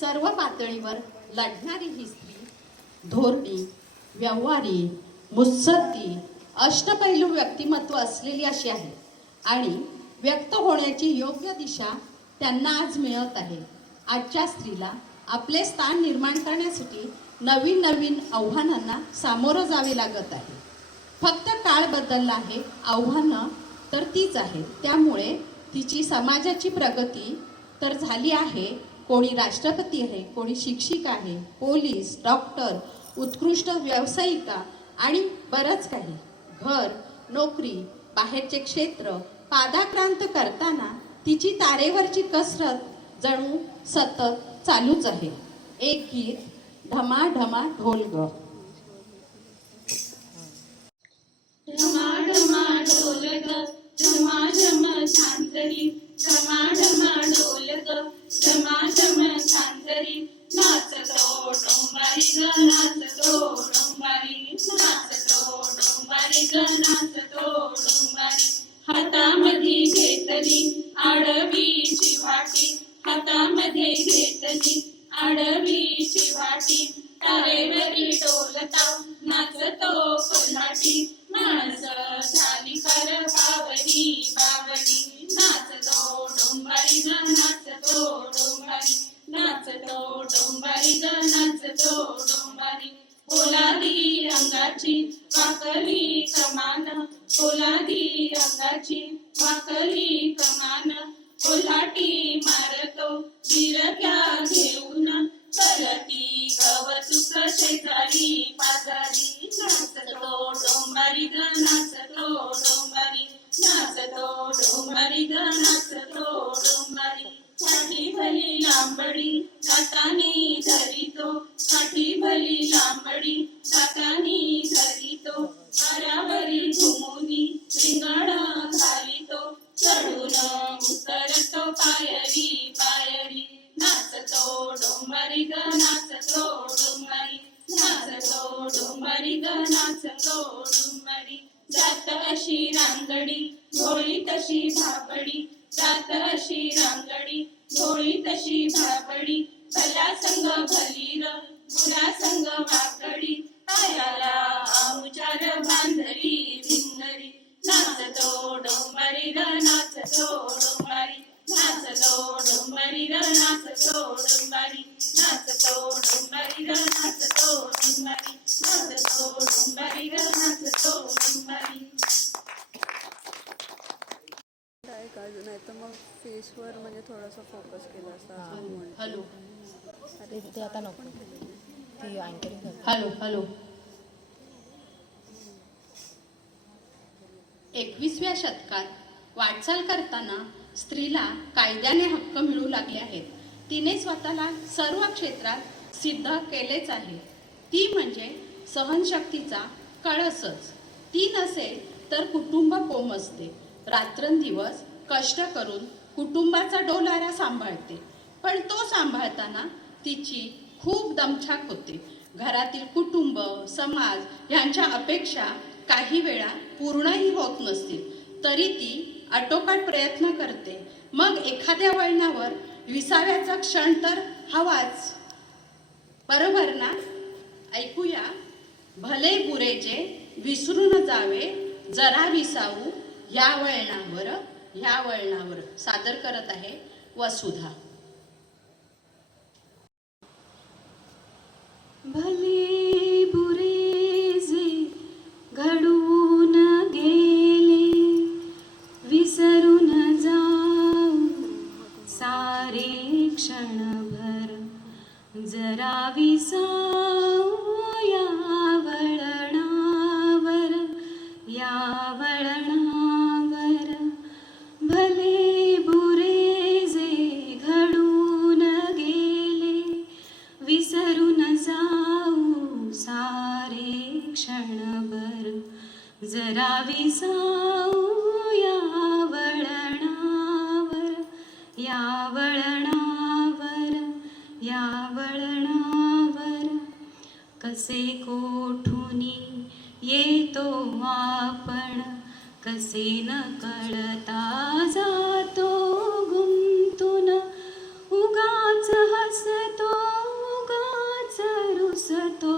सर्व पातळीवर लढणारी ही स्त्री धोरणी, व्यवहारी, मुत्सद्दी, अष्टपैलू व्यक्तिमत्व असलेली अशी आहे आणि व्यक्त होण्याची योग्य दिशा त्यांना आज मिळत आहे. आजच्या स्त्रीला आपले स्थान निर्माण करण्यासाठी नवीन नवीन आव्हानांना सामोरं जावे लागत आहे. फक्त काळ बदलला आहे, आव्हानं तर तीच आहेत. त्यामुळे तिची समाजाची प्रगती तर झाली आहे. कोणी राष्ट्रपती आहे, कोणी शिक्षिका आहे, पोलीस, डॉक्टर, उत्कृष्ट व्यावसायिका आणि बरंच काही. घर, नोकरी, बाहेरचे क्षेत्र पादाक्रांत करताना तिची तारेवरची कसरत जणू सतत चालूच आहे. एक गीत ढमा ढमा ढोल ग. ढमा ढमा ढोल ग, झमा झम झांजरी, ढमा ढमा ढोल ग, झमा झम झांजरी, नाचतो डोंबारी ग, नाचतो डोंबारी, नाचतो डोंबारी ग, नाचतो डोंबारी. हातामध्ये घेतली आडवीची वाटी, हातामध्ये घेतली आडवीची वाटी, तारेवरी डोलता नाचतो कोल्हाटी, माणसं झाली कर बावरी बावरी, नाचतो डोंबारी ग, नाचतो डोंबारी, नाचतो डोंबारी ग, नाचतो डोंबारी. पोलादी रंगाची वाकली कमान, पोलादी रंगाची वाकली कमान, कोल्हाटी मारतो बिरक्या घेऊन, करती गवचूक शेजारी पाजारी, नाचतो डोंबारी ग, नाचतो डोंबारी, नाचतो डोंबारी ग, नाचतो डोंबारी. काठी भली लांबडी दातानी धरितो, काठी भली लांबडी दातानी धरितो, वाऱ्यावरी घुमुनी रिंगण घालितो, चढून उतरतो पाय पायरी पायरी नाचतो डोंगरी ग नाचतो डोंगरी नाचतो डोंगरी ग नाचतो डोंगरी जात अशी रांगडी भोळी तशी भाबडी जात अशी रांगडी भोळी तशी भाबडी भल्या संग भली र बुरा संग वाकडी पायाला आमुचार बांधली भिंगरी नाचतो डोंगरी ग नाचतो डोंगरी नाचतो डोंगरी ग नाचतो डोंगरी नाचतो डोंगरी ग नाचतो डोंगरी नाचतो डोंगरी ग नाचतो डोंगरी. नाही तर मग फेसवर म्हणजे थोडासा फोकस केला असता हॅलो ते आता नको ती अँकरिंग हॅलो हॅलो. 21व्या शतकात वाटचाल करताना स्त्रीला कायद्याने हक्क मिळू लागले आहेत. तिने स्वतःला सर्व क्षेत्रात सिद्ध केलेच आहे. ती म्हणजे सहनशक्तीचा कळसच. ती नसेल तर कुटुंब कोमसते. रात्रंदिवस कष्ट करून कुटुंबाचा डोलारा सांभाळते. पण तो सांभाळताना तिची खूप दमछाक होते. घरातील कुटुंब समाज यांच्या अपेक्षा काही वेळा पूर्णही होत नसतील तरी ती आटोकाट प्रयत्न करते. मग एखाद्या वळणावर विसाव्याचा क्षण तर हवाच, बरोबर ना? ऐकूया. भले बुरे जे विसरून जावे जरा विसावू ह्या वळणावर सादर करत आहे वसुधा. भले बुरे जे घडून गेले विसरून जाऊ सारे क्षणभर जरा विसावू या वळणावर भले बुरे जे घडून गेले विसरून जाऊ सारे क्षणभर जरा विसावू या वळणावर कसे कोठुनी येतो आपण कसे न कळता जातो गुंतून उगाच हसतो उगाच रुसतो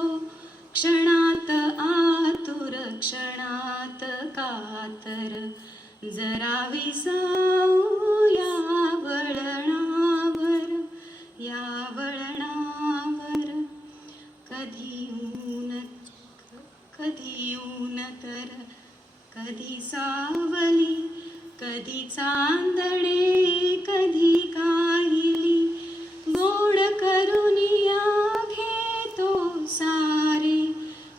क्षणात आतुर क्षणात कातर जरा विसावू या वळणावर कधी ऊन तर कधी सावली कधी चांदणे कधी काहिली गोड करुनिया घेतो सारे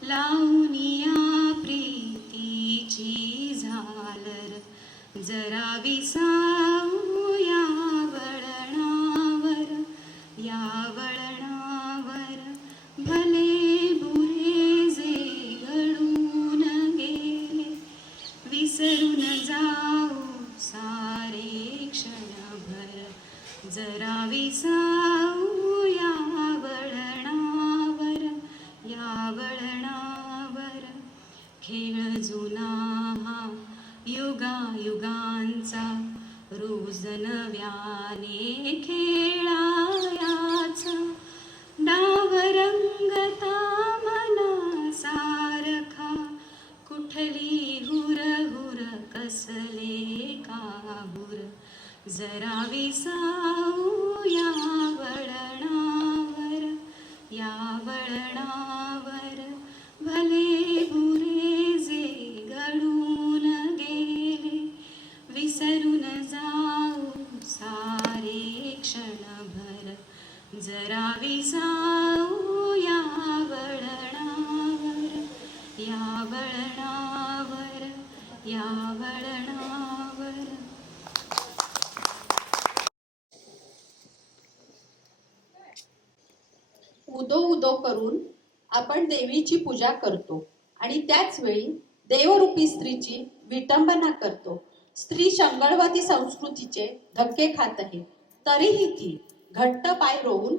लावूनिया प्रीतीची झालर जरा विसावू या वळणावर भले बुरे जे घडून गेले विसरून जाऊ सारे क्षणभर जरा विसावू या वळणावर खेळ जुना हा युगांचा रोज नव्याने खेळायाचा डाव रंगता मना सारखा कुठली हुर कसले काहुर जरा विसावू या वळणावर भले बुरे जे घडून गेले विसरून जाऊ सारे क्षणभर जरा विसावू या वळणावर उदो उदो करून आपण देवीची पूजा करतो आणि त्याच वेळी देवरूपी स्त्रीची विटंबना करतो. स्त्री शंगळवती संस्कृतीचे धक्के खात आहे. तरीही ती घट्ट पाय रोवून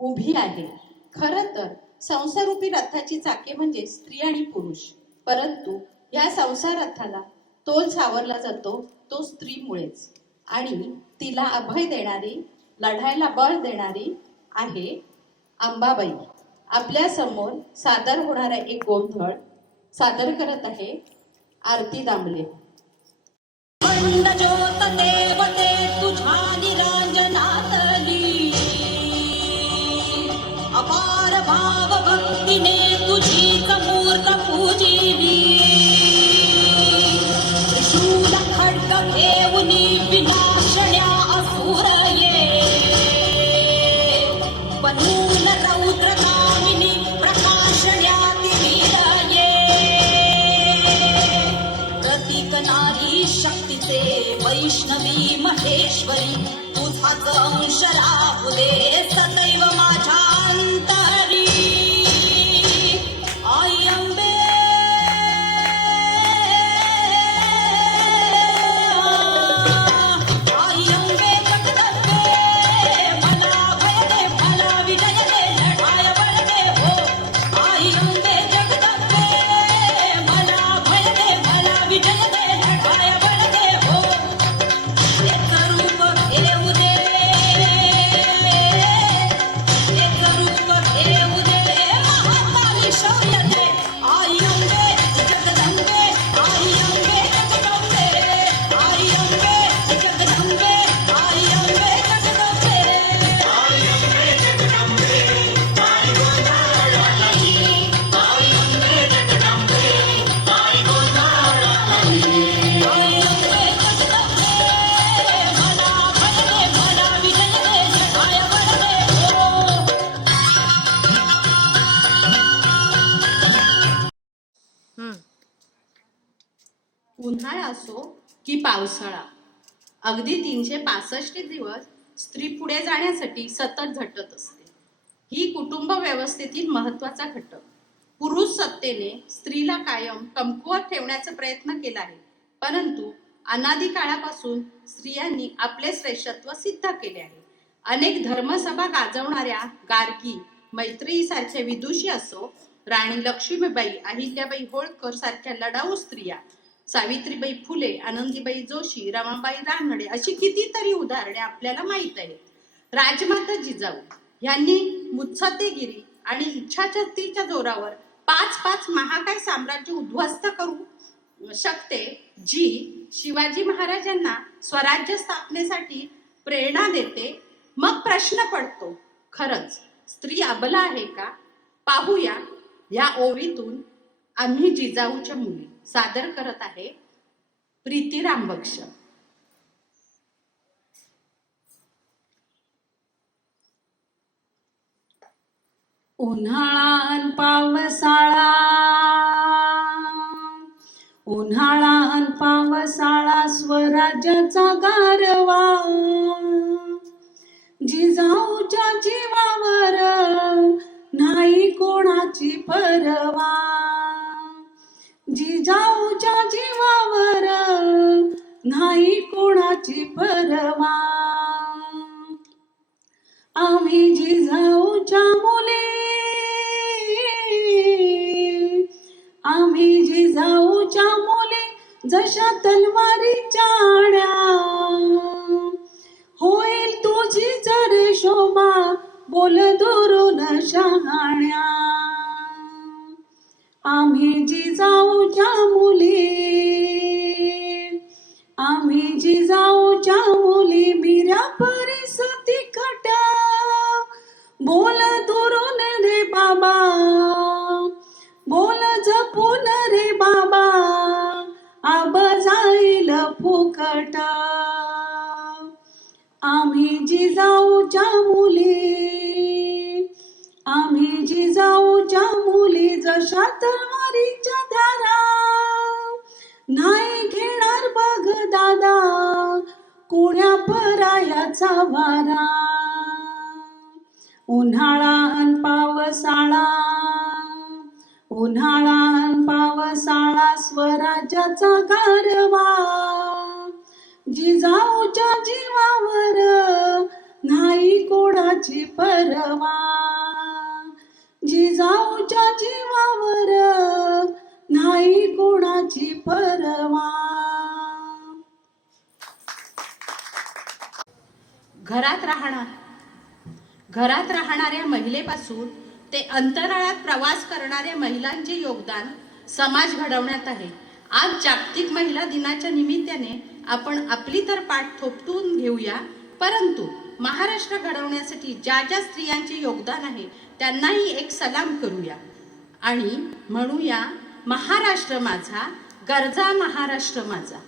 उभी आहे. खरं तर संसारूपी रथाची चाके म्हणजे स्त्री आणि पुरुष, परंतु या संसार रथाला तोल सावरला जातो तो स्त्रीमुळेच. आणि तिला अभय देणारी, लढायला बळ देणारी आहे अंबाबाई. आपल्या समोर सादर होणारा एक गोंधळ सादर करत आहे आरती दामले. अखंड ज्योत देवते तुझ्या निरांजनातली, अपार भाव भक्तीने तुझीच मूर्त पूजिली. त्रिशूल खड्ग घेऊनी विनाशण्या असुर ये, बनून रौद्रगामिनी प्रकाशण्या तिवीर ये. प्रतीक नारी शक्तीचे वैष्णवी महेश्वरी, तुझाच अंश राहू दे सदैव माझ्या अंतरी. आई अंबे, आई अंबे जगदंबे, मला भय दे, मला विजय दे, लढाय बळ दे हो. आई अंबे जगदंबे, मला भय दे, मला विजय दे, लढाय बळ दे हो. एक रूप घेऊ दे, एक रूप घेऊ दे, महाकाली शौर्य दे. आई अंबे जगदंबे, आई अंबे जगदंबे, आई अंबे जगदंबे, आई अंबे जगदंबे. आई अंबे जगदंबे, आई गोंधळाली, आई अंबे जगदंबे, आई गोंधळाली. आई अंबे जगदंबे, मला भय दे, मला विजय दे, लढाय बळ दे हो. उन्हाळा असो की पावसाळा, अगदी 365 दिवस स्त्री पुढे जाण्यासाठी सतत झटत असते. ही कुटुंब व्यवस्थेतील महत्वाचा घटक. पुरुष सत्तेने स्त्रीला कायम कमकुवत ठेवण्याचा प्रयत्न केला आहे, परंतु अनादी काळापासून स्त्रियांनी आपले श्रेष्ठत्व सिद्ध केले आहे. अनेक धर्मसभा गाजवणाऱ्या गार्गी, मैत्रेयी सारख्या विदुषी असो, राणी लक्ष्मीबाई, अहिल्याबाई होळकर सारख्या लढाऊ स्त्रिया, सावित्रीबाई फुले, आनंदीबाई जोशी, रमाबाई रानडे अशी कितीतरी उदाहरणे आपल्याला माहीत आहेत. राजमाता जिजाऊ यांनी मुत्सद्देगिरी आणि इच्छाशक्तीच्या जोरावर 5 महाकाय साम्राज्य उद्ध्वस्त करू शकते, जी शिवाजी महाराजांना स्वराज्य स्थापनेसाठी प्रेरणा देते. मग प्रश्न पडतो, खरंच स्त्री अबला आहे का? पाहूया या ओवीतून आम्ही जिजाऊच्या मुली सादर करत आहे प्रीती रामबक्ष. उन्हाळा पावसाळा, उन्हाळा पावसाळा स्वराज्याचा गारवा, जिजाऊच्या जीवावर नाही कोणाची परवा. जिजाऊच्या जीवावर नाही कोणाची परवा. आम्ही जिजाऊच्या मुली, आम्ही जिजाऊच्या मुली जशा तलवारीच्या आड्या, होईल तुझी जर शोभा बोल दुरून शहाण्या. आम्ही जिजाऊच्या मुली, आम्ही जिजाऊच्या मुली, मिऱ्या परिस्थिती खट बोल दुरून रे बाबा, बोल जपून रे बाबा, आब जाईल फुकट. आम्ही जिजाऊच्या मुली, आम्ही जिजाऊच्या मुली जशा तलवारीच्या धारा, नाही घेणार बघ दादा कोण्या परायाचा वारा. उन्हाळा पावसाळा, उन्हाळा पावसाळा स्वराज्याचा गारवा, जिजाऊच्या जीवावर नाही कोणाची परवा, जिजाऊच्या जीवावर नाही कोणाची परवा. घरात राहणाऱ्या महिलेपासून ते अंतराळात प्रवास करणाऱ्या महिलांचे योगदान समाज घडवण्यात आहे. आज जागतिक महिला दिनाच्या निमित्ताने आपण आपली तर पाठ थोपटून घेऊया, परंतु महाराष्ट्र घडवण्यासाठी ज्या ज्या स्त्रियांचे योगदान आहे त्यांनाही एक सलाम करूया आणि म्हणूया, महाराष्ट्र माझा, गरजा महाराष्ट्र माझा.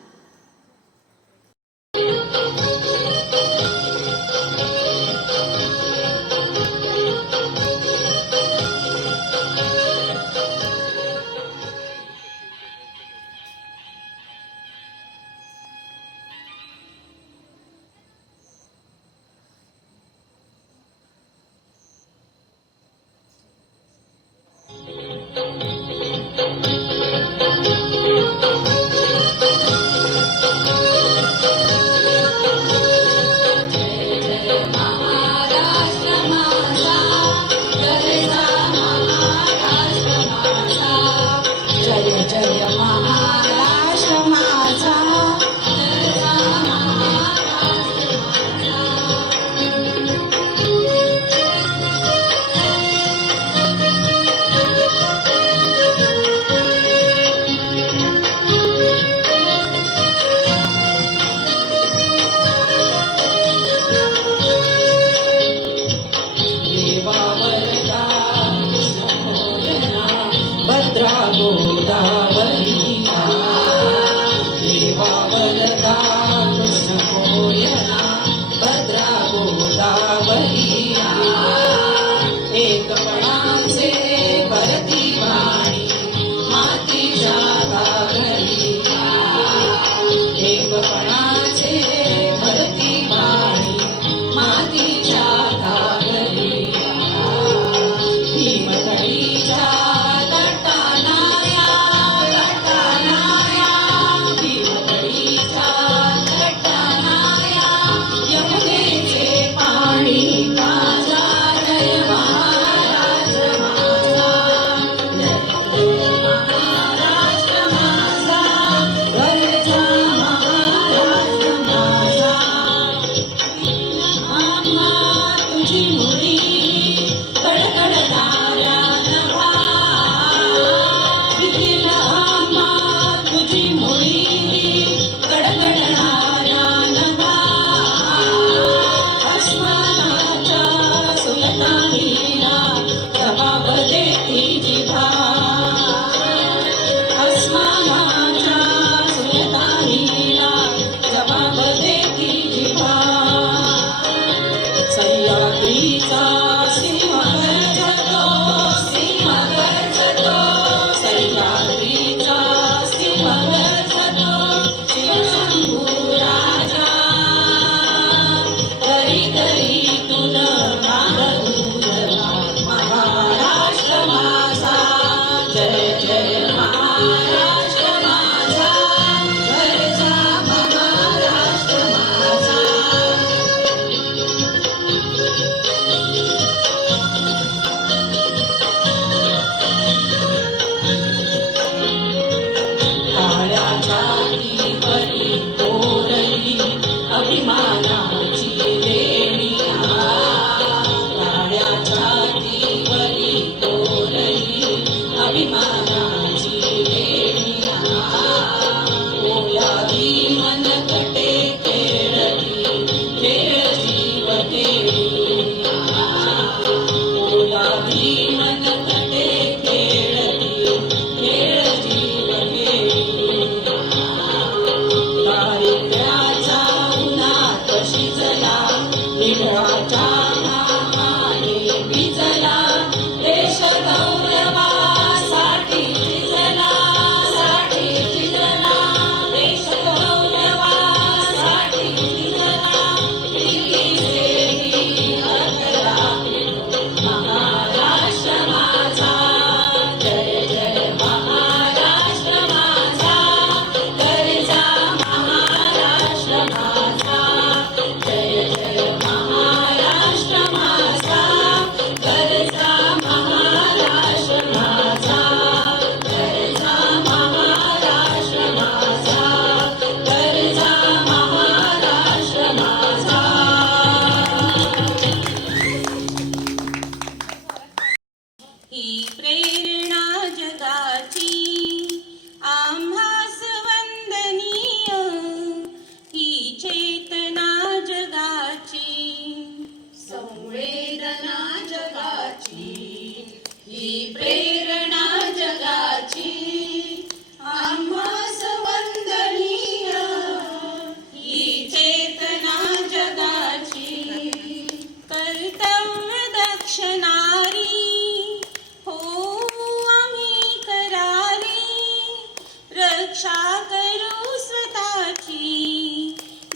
रक्षणारी हो आम्ही करारी रक्षा करू स्वतःची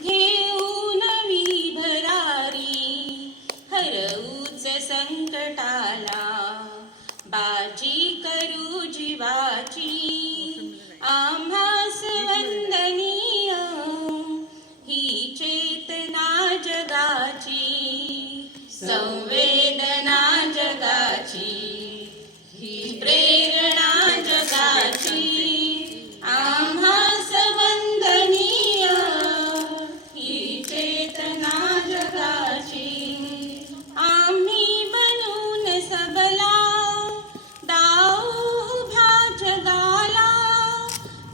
घेऊ नवी भरारी हरवूच संकटाला बाजी करू जीवाची आम्हास वंदनीय ही चेतना जगाची संवेदना जगाची ही प्रेरणा जगाची आम्हास वंदनीय ही चेतना जगाची आम्ही बनून सबला दाऊभा जगाला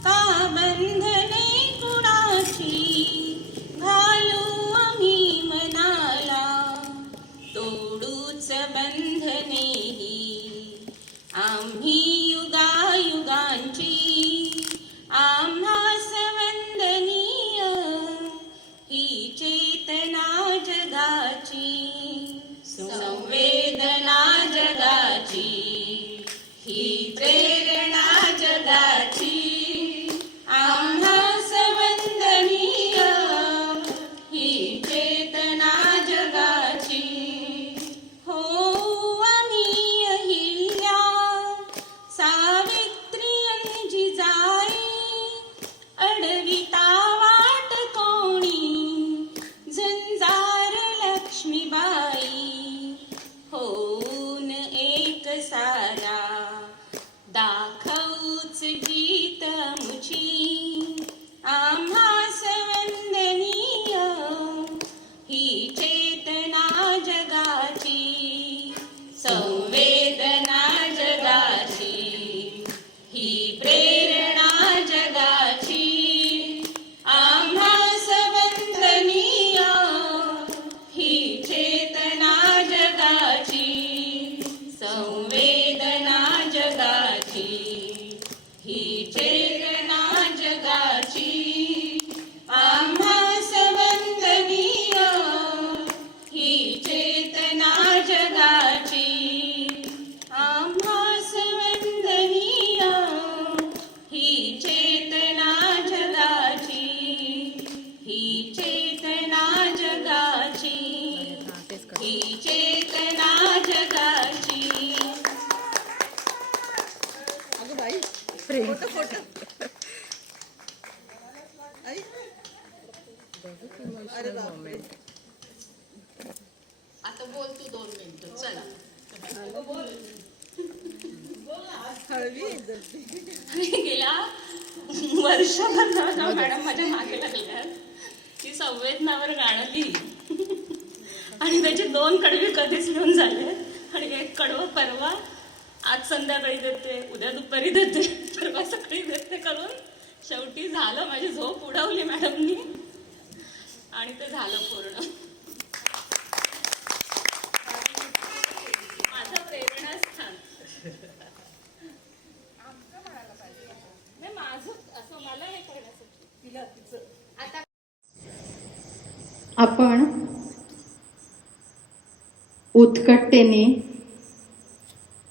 का बंधने कुणाची घालू आम्ही मनाला तोडूच बंधनेही आम्ही युगायुगांची आम्हास वंदनीय ही चेतना जगाची संवेदना जगाची ही प्रेरणा जगाची आम्हास वंदनीय ही चेतना जगाची हो आम्ही अहिल्या सावित्री आणि जिजाई अडविता वाट कोणी झंजार लक्ष्मीबाई होऊन एक सारा दाखवूच जीत मुची आम्हास वंदनीय ही चेतना जगाची संवेदना जगाची ही प्रेरणा जगाची आम्हास वंदनीय ही चेतना जगाची संवेदना जगाची ही चेतना जगाची आम्हास वंदनीय ही चेतना जगाची आम्हास वंदनीय ही चेतना जगाची ही चेतना जगाची ही चेतना जगाची आता बोल तू 2 मिनिटं चला गेल्या वर्षभर ना मॅडम माझ्या मागे लागल्या ती संवेदनावर गाणं लिहिली आणि त्याचे 2 कडवे कधीच लिहून झाले आणि 1 कडवं परवा आज संध्याकाळी देते उद्या दुपारी देते परवा सकाळी देते करून शेवटी झालं माझी झोप उडवली मॅडमनी आणि ते झालं पूर्ण माझं प्रेरणास्थान नाही माझं असं मला हे करण्यासाठी तिला तिचं आता आपण उत्कटतेने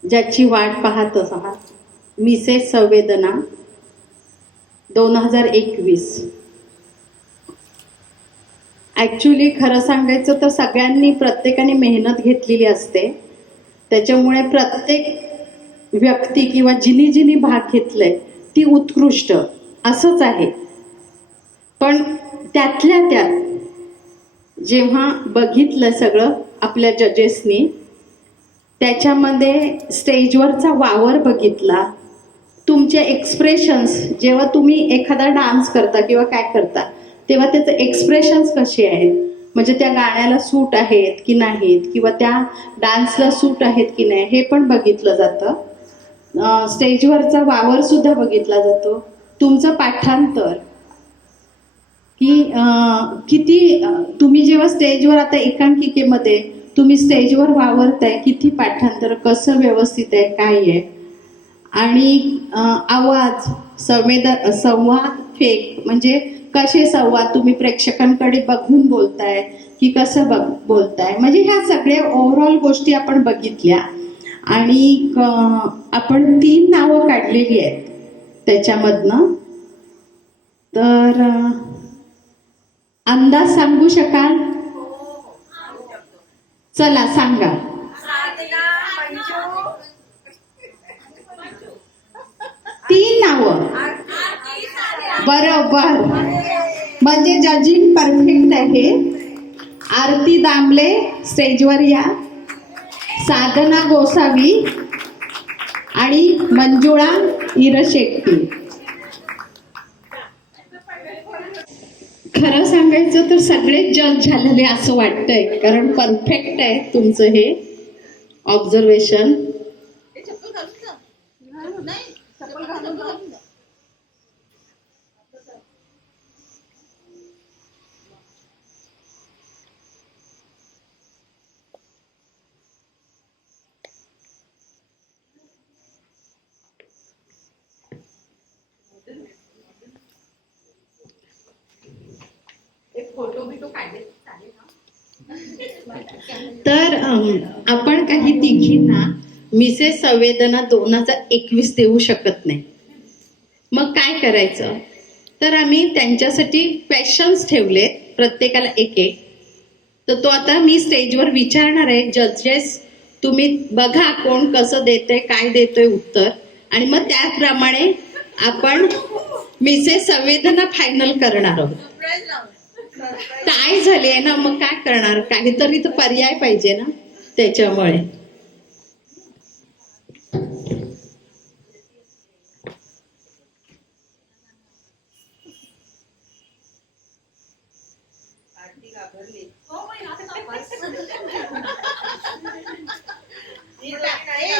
ज्याची वाट पाहत आहात मिसेस संवेदना 2021 ॲक्च्युली खरं सांगायचं तर सगळ्यांनी प्रत्येकाने मेहनत घेतलेली असते त्याच्यामुळे प्रत्येक व्यक्ती किंवा जिनी जिनी भाग घेतलाय ती उत्कृष्ट असंच आहे पण त्यातल्या त्यात जेव्हा बघितलं सगळं आपल्या जजेसनी त्याच्यामध्ये स्टेजवरचा वावर बघितला तुमचे एक्सप्रेशन्स जेव्हा तुम्ही एखादा डान्स करता किंवा काय करता तेव्हा त्याचे एक्सप्रेशन्स कसे आहेत म्हणजे त्या गाण्याला सूट आहेत की नाहीत किंवा त्या डान्सला सूट आहेत की नाही हे पण बघितलं जातं स्टेजवरचा वावर सुद्धा बघितला जातो तुमचं पाठांतर की किती तुम्ही जेव्हा स्टेजवर आता एकांकिकेमध्ये तुम्ही स्टेजवर वावरताय किती पाठांतर कसं व्यवस्थित आहे काय आहे आणि आवाज संवाद फेक म्हणजे कसे संवाद तुम्ही प्रेक्षकांकडे बघून बोलताय की कसं बोलताय, म्हणजे ह्या सगळ्या ओव्हरऑल गोष्टी आपण बघितल्या. आणि आपण 3 नावं काढलेली आहेत त्याच्यामधनं. तर अंदाज सांगू शकाल? चला सांगा. 3 नावं बरोबर, म्हणजे जजिंग परफेक्ट आहे. आरती दामले स्टेजवर या, साधना गोसावी आणि मंजुळा इरशेट्टी. खरं सांगायचं तर सगळेच जज झालेले असं वाटतंय, कारण परफेक्ट आहे तुमचं हे ऑब्झर्वेशन. तर आपण काही तिघींना मिसेस संवेदना 2021 देऊ शकत नाही. मग काय करायचं? तर आम्ही त्यांच्यासाठी क्वेश्चन्स ठेवलेत, प्रत्येकाला एक एक. तर तो आता मी स्टेजवर विचारणार आहे. जजेस तुम्ही बघा कोण कसं देतंय, काय देतोय उत्तर, आणि मग त्याप्रमाणे आपण मिसेस संवेदना फायनल करणार आहोत. काय झाले ना, मग काय करणार? काहीतरी तर पर्याय पाहिजे ना त्याच्यामुळे.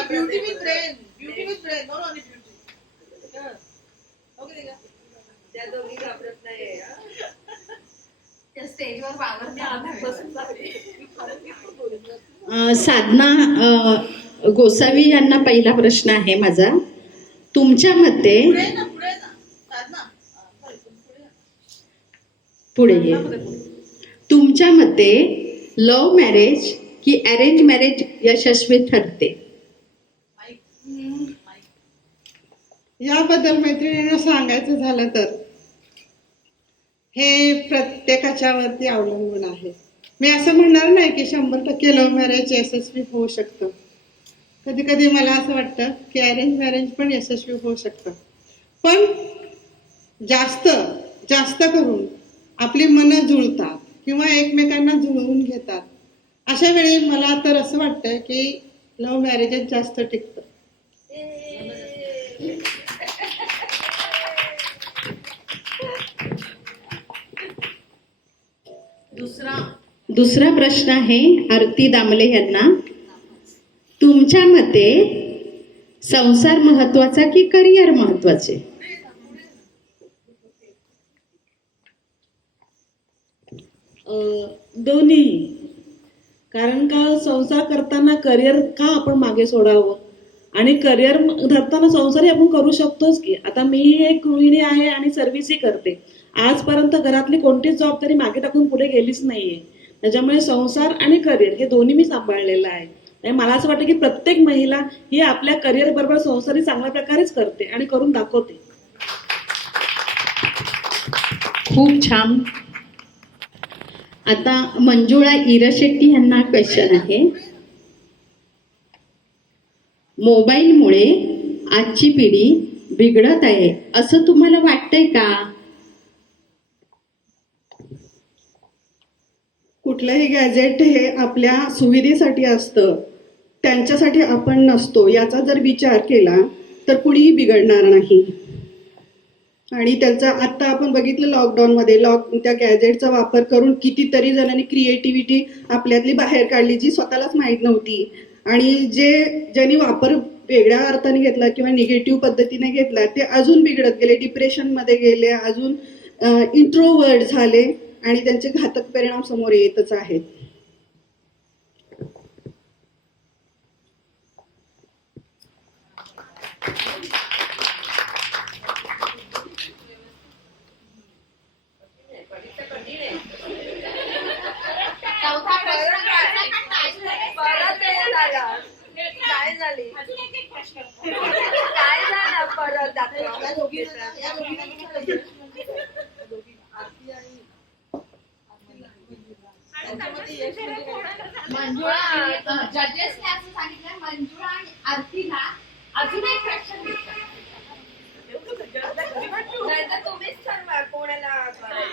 Beauty with brain, beauty with brain, no only beauty. Okay का? त्या दोघी घाबरत नाही. स्टेजवर साधना गोसावी यांना पहिला प्रश्न आहे माझा. तुमच्या मते पुढे ये. तुमच्या मते लव्ह मॅरेज की अरेंज मॅरेज यशस्वी ठरते? याबद्दल मैत्रिणींना सांगायचं झालं तर हे प्रत्येकाच्या वरती अवलंबून आहे. मी असं म्हणणार नाही की 100% लव्ह मॅरेज यशस्वी होऊ शकतं. कधी कधी मला असं वाटतं की अरेंज मॅरेज पण यशस्वी होऊ शकतं. पण जास्त जास्त करून आपली मनं जुळतात किंवा एकमेकांना जुळवून घेतात. अशा वेळी मला तर असं वाटतं की लव्ह मॅरेजच जास्त टिकतं. दुसरा प्रश्न आहे आरती दामले यांना. तुमच्या मते संसार महत्वाचा की करिअर महत्वाचे? दोन्ही. कारण का संसार करताना करिअर का आपण मागे सोडावं, आणि करिअर धरताना संसारही आपण करू शकतोच की. आता मी एक गृहिणी आहे आणि सर्व्हिसही करते. आजपर्यंत घरातली कोणतीच जबाबदारी मागे टाकून पुढे गेलीच नाहीये. त्याच्यामुळे संसार आणि करिअर हे दोन्ही मी सांभाळलेलं आहे. आणि मला असं वाटतं की प्रत्येक महिला ही आपल्या करिअर बरोबर संसारही चांगल्या प्रकारेच करते आणि करून दाखवते. खूप छान. आता मंजुळा इरशेट्टी यांना क्वेश्चन आहे. मोबाईलमुळे आजची पिढी बिघडत आहे असं तुम्हाला वाटतंय का? कुठलंही गॅजेट हे आपल्या सुविधेसाठी असतं, त्यांच्यासाठी आपण नसतो. याचा जर विचार केला तर कुणीही बिघडणार नाही. आणि त्यांचा आत्ता आपण बघितलं लॉकडाऊनमध्ये त्या गॅजेटचा वापर करून कितीतरी जणांनी क्रिएटिव्हिटी आपल्यातली बाहेर काढली जी स्वतःलाच माहीत नव्हती. आणि ज्यांनी वापर वेगळ्या अर्थाने घेतला किंवा निगेटिव्ह पद्धतीने घेतला ते अजून बिघडत गेले, डिप्रेशनमध्ये गेले, अजून इंट्रोवर्ट झाले आणि त्यांचे घातक परिणाम समोर येतच आहेत. झाली काय झालं परत दाखव मंजुळा जजेसने असं सांगितलं मंजुळा आणि आरतीला अजून एक क्वेश्चन नाही तर तुम्हीच ठरवा कोणाला बरोबर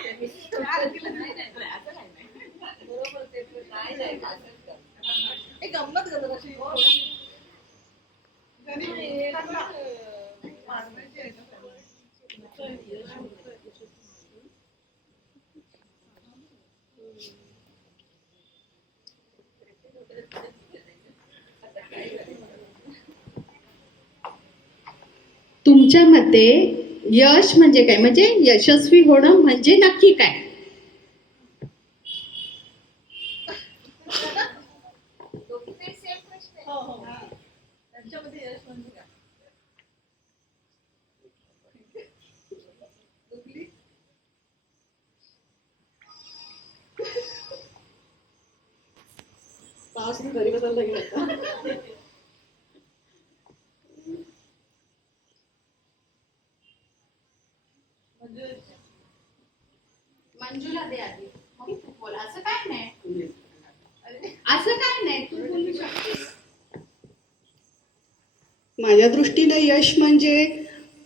ते नाही एक गंमत करत अशी तुमच्या मते यश म्हणजे काय, म्हणजे यशस्वी होणं म्हणजे नक्की काय? त्यांच्यामध्ये यश म्हणजे काय? पाऊस घरी बसायला लागेल. मंजुला दे आधी, मग तू बोल. असं काय नाही, असं काय नाही, तू बोलू शकतेस. माझ्या दृष्टीने यश म्हणजे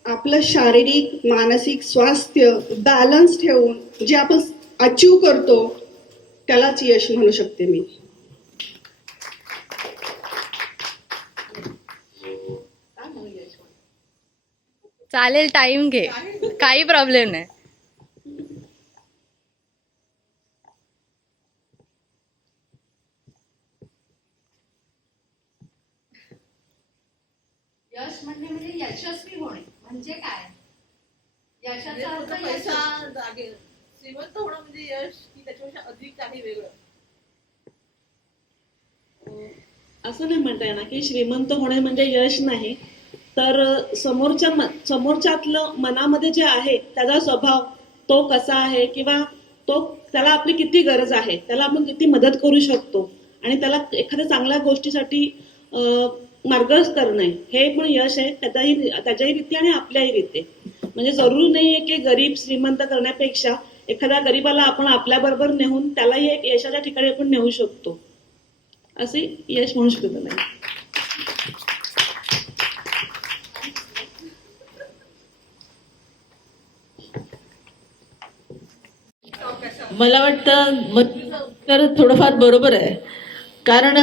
आपलं शारीरिक मानसिक स्वास्थ्य बॅलन्स ठेवून जे आपण अचीव करतो त्यालाच यश म्हणू शकते मी. चालेल, टाइम घे, काही प्रॉब्लेम नाही. यश म्हणजे यशस्वी होणे म्हणजे काय? यशाचा अर्थ यश. पैसा जागे श्रीमंत होणं म्हणजे यश की त्याच्यापेक्षा अधिक काही वेगळं? असं नाही म्हणता येणार की श्रीमंत होणे म्हणजे यश नाही, तर समोरच्यातलं मनामध्ये जे आहे त्याचा स्वभाव तो कसा आहे किंवा त्याला आपली किती गरज आहे, त्याला आपण किती मदत करू शकतो आणि त्याला एखाद्या चांगल्या गोष्टीसाठी मार्गदर्शन करणे हे पण यश आहे. त्याच्याही रीती आणि आपल्याही रीती. म्हणजे जरूरी नाहीये की गरीब श्रीमंत करण्यापेक्षा एखाद्या गरीबाला आपण आपल्या बरोबर नेऊन त्यालाही एक यशाच्या ठिकाणी आपण नेऊ शकतो, असे यश म्हणू शकतो नाही. मला वाटतं तर थोडंफार बरोबर आहे, कारण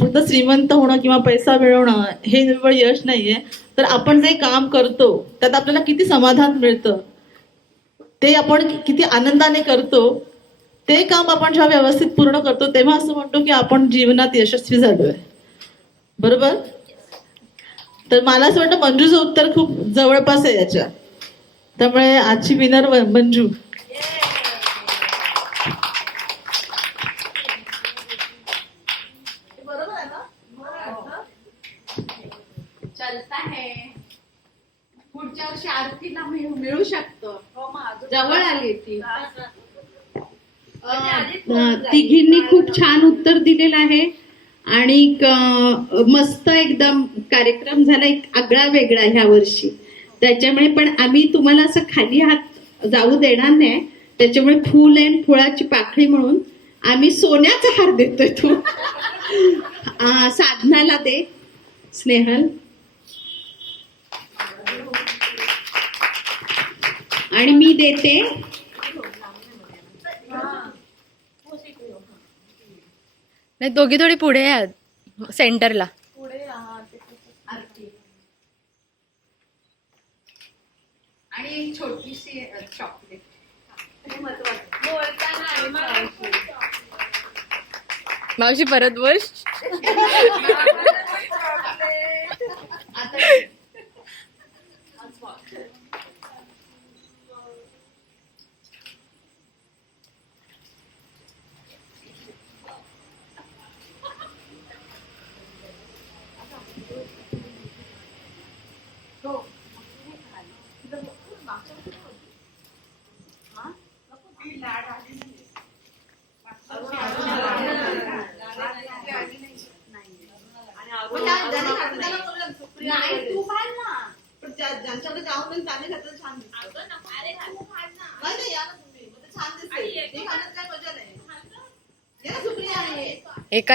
फक्त श्रीमंत होणं किंवा पैसा मिळवणं हे निव्वळ यश नाहीये, तर आपण जे काम करतो त्यात आपल्याला किती समाधान मिळतं, ते आपण किती आनंदाने करतो, ते काम आपण जेव्हा व्यवस्थित पूर्ण करतो तेव्हा असं म्हणतो की आपण जीवनात यशस्वी झालोय. बरोबर? तर मला असं वाटतं मंजूचं उत्तर खूप जवळपास आहे याच्या, त्यामुळे आजची विनर मंजू. चलता है. पुढच्या वर्षी आरतीला मिळू शकतं. जवळ आली ती. तिघींनी खूप छान उत्तर दिलेलं आहे आणि मस्त एकदम कार्यक्रम झाला, एक आगळा वेगळा ह्या वर्षी. त्याच्यामुळे पण आम्ही तुम्हाला असं खाली हात जाऊ देणार नाही, त्याच्यामुळे फुल आणि फुलाची पाकळी म्हणून आम्ही सोन्याचा हार देतोय. तू साधनाला दे स्नेहल. आणि मी देते नाही, दोघी थोडी पुढे आहेत सेंटरला. आणि एक छोटीशी चॉकलेट. मावशी परत बोल. आणि नाही तू फाड ना पण ज्यांच्याकडे गाऊन नाही त्याने घातलं छान दिसतं नाही या ना तुम्ही मग ते छान दिसते ते घालत काय मजा नाही या सुप्रिया आहे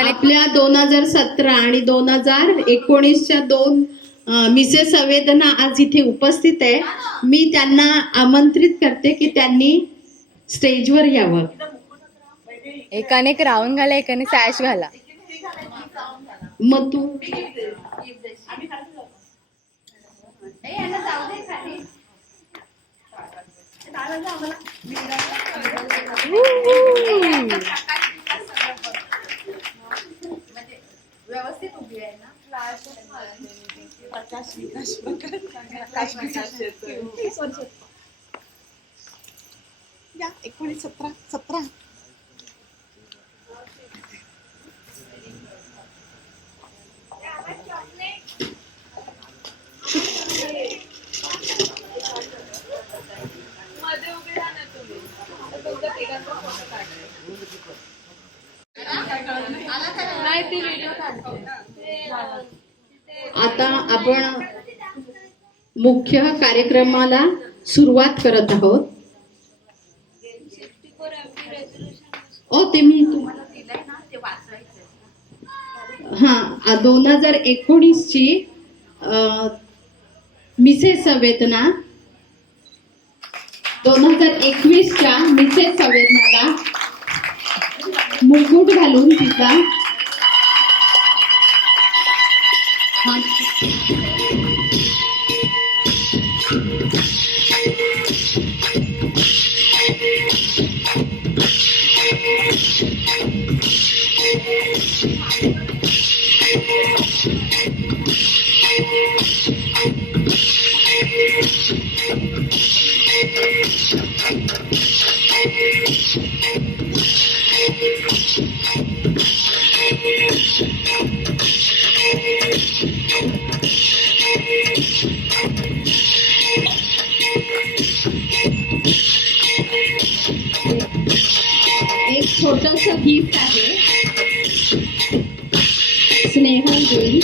आपल्या 2017 आणि 2019च्या दोन मिसेस संवेदना आज इथे उपस्थित आहे. मी त्यांना आमंत्रित करते की त्यांनी स्टेजवर यावं. एकाने क्राऊन घाला, एकाने सॅश घाला. मग तू व्यवस्थित उभी आहे ना या 19, 17. आता आपण मुख्य कार्यक्रमाला सुरुवात करत आहोत. ते मी तुम्हाला दिलंय ना ते वाचायचं. 2019ची मिसेस संवेदना, 2021च्या मिसेस संवेदनाला मुकुट घालून तिचा एक छोटस गिफ्ट आहे. स्नेहल देईल.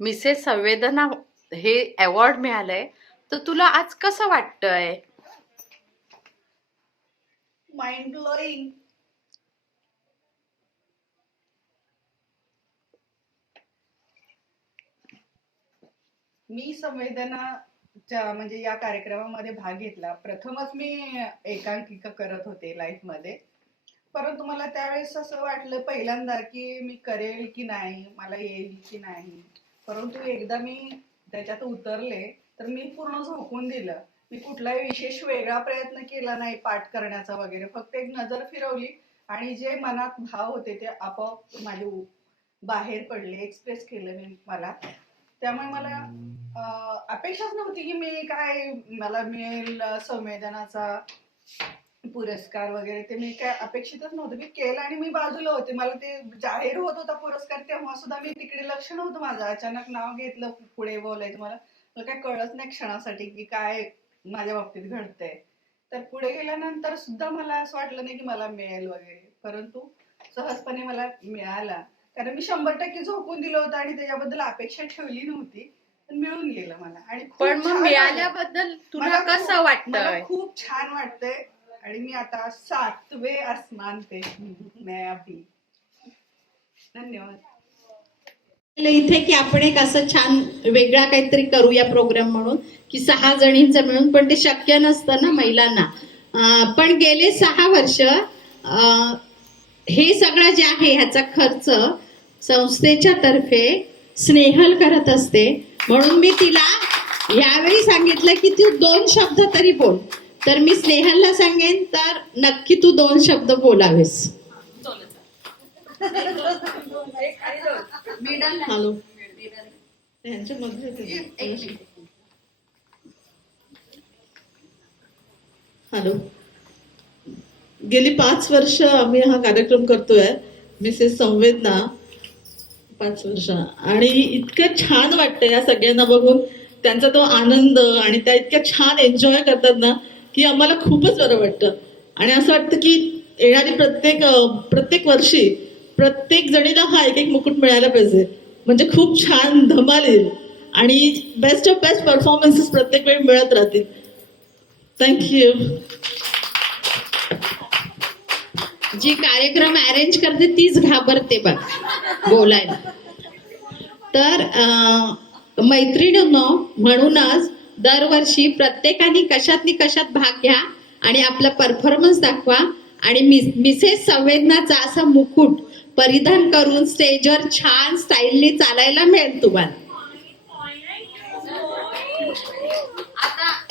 मिसेस संवेदना हे अवॉर्ड मिळालंय, तर तुला आज कसं वाटतंय? Mind blowing. मी संवेदनाच्या म्हणजे या कार्यक्रमामध्ये भाग घेतला. प्रथमच मी एकांकिका करत होते लाईफ मध्ये, परंतु मला त्यावेळेस असं वाटलं पहिल्यांदा की मी करेल की नाही, मला येईल की नाही. परंतु एकदा मी त्याच्यात उतरले तर मी पूर्ण झोकून दिलं. मी कुठलाही विशेष वेगळा प्रयत्न केला नाही पाठ करण्याचा वगैरे, फक्त एक नजर फिरवली आणि जे मनात भाव होते ते आपोआप माझे बाहेर पडले, एक्सप्रेस केलं मी मला. त्यामुळे मला अपेक्षाच नव्हती की मी काय मला मिळेल संवेदनाचा पुरस्कार वगैरे, ते मी काय अपेक्षितच नव्हतं. मी केलं आणि मी बाजूला होते. मला ते जाहीर होत होता पुरस्कार तेव्हा सुद्धा मी तिकडे लक्ष नव्हतं माझं. अचानक नाव घेतलं, पुढे बोलायचं. मला काय कळत नाही क्षणासाठी की काय माझ्या बाबतीत घडतंय. तर पुढे गेल्यानंतर सुद्धा मला असं वाटलं नाही की मला मिळेल वगैरे, परंतु सहजपणे मला मिळाला. कारण मी 100% झोकून दिलं होतं आणि त्याच्याबद्दल अपेक्षा ठेवली नव्हती, पण मिळून गेलं मला. आणि पण मग मिळाल्याबद्दल तुला कसं वाटतंय? खूप छान वाटतंय. आणि मी आता 7वें आसमान पे मैं अभी. धन्यवाद. इथे की आपण एक असं छान वेगळा काहीतरी करूया प्रोग्राम म्हणून की 6 जणींचं मिळून, पण ते शक्य नसतं ना महिलांना. पण गेले 6 वर्ष हे सगळं जे आहे ह्याचा खर्च संस्थेच्या तर्फे स्नेहल करत असते. म्हणून मी तिला यावेळी सांगितलं की तू 2 शब्द तरी बोल. तर मी स्नेहलला सांगेन तर नक्की तू 2 शब्द बोलावेस. Hello, hello. गेली 5 वर्ष आम्ही हा कार्यक्रम करतोय, मिसेस संवेदना. 5 वर्ष, आणि इतकं छान वाटतं या सगळ्यांना बघून, त्यांचा तो आनंद आणि त्या इतक्या छान एन्जॉय करतात ना की आम्हाला खूपच बरं वाटतं. आणि असं वाटतं की येणारी प्रत्येक वर्षी प्रत्येक जणीला हा एक मुकुट मिळायला पाहिजे. म्हणजे खूप छान धमाल येईल आणि बेस्ट ऑफ बेस्ट परफॉर्मन्सेस प्रत्येक वेळी मिळत राहतील. थँक्यू. जी कार्यक्रम अरेंज करते तीच घाबरते बघ बोलायला. तर मैत्रिणींनो, म्हणूनच दरवर्षी प्रत्येकाने कशात भाग घ्या आणि आपला परफॉर्मन्स दाखवा आणि मिसेस संवेदनाचा असा मुकुट परिधान करून स्टेजवर छान स्टाईलने चालायला मिळेल तुम्हाला.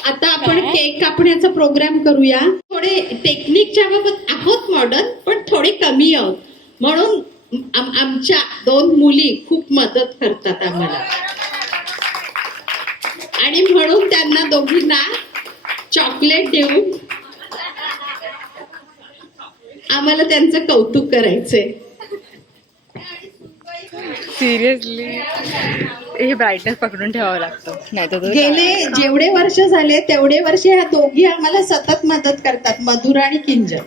आता आपण केक कापण्याचा प्रोग्राम करूया. थोडे टेक्निकच्या बाबत आहोत मॉडर्न, पण थोडे कमी आहोत. म्हणून आमच्या 2 मुली खूप मदत करतात आम्हाला आणि म्हणून त्यांना दोघींना चॉकलेट देऊन आम्हाला त्यांचं कौतुक करायचंय. सिरियसली हे ब्राईटनेस पकडून ठेवावं लागतं, नाही तर गेले जेवढे वर्ष झाले तेवढे वर्ष ह्या दोघी आम्हाला सतत मदत करतात, मधुरा आणि किंजल.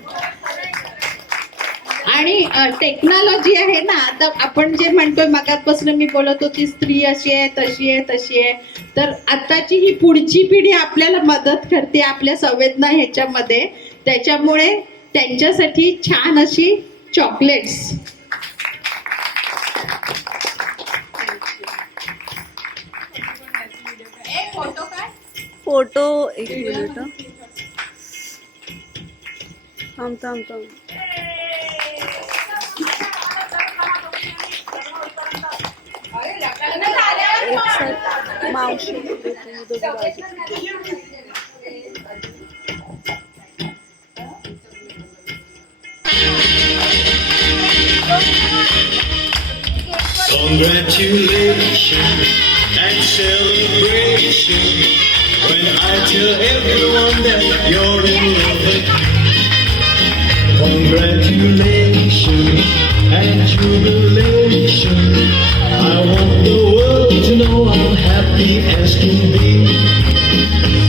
आणि टेक्नॉलॉजी आहे ना, आता आपण जे म्हणतोय मगातपासून मी बोलत होती स्त्री अशी आहे तशी आहे तशी आहे, तर आताची ही पुढची पिढी आपल्याला मदत करते आपल्या संवेदना ह्याच्यामध्ये. त्याच्यामुळे त्यांच्यासाठी छान अशी चॉकलेट्स. फोटो एक मिनिट. थांब. मावशी Congratulations and celebration when I tell everyone that you're in love with me. Congratulations and jubilation. I want the world to know I'm happy as can be.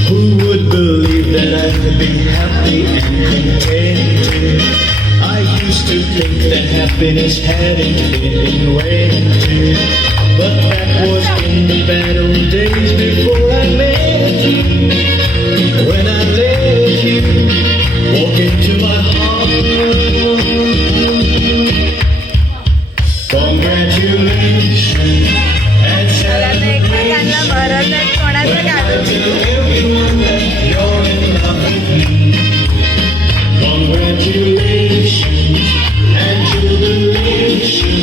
Who would believe that I could be happy and contented? I used to think that happiness hadn't been invented, but that was in the bad old days before I met you. When I let you walk into my heart, congratulations and celebration. When I tell everyone that you're in love with me. Congratulations and jubilation.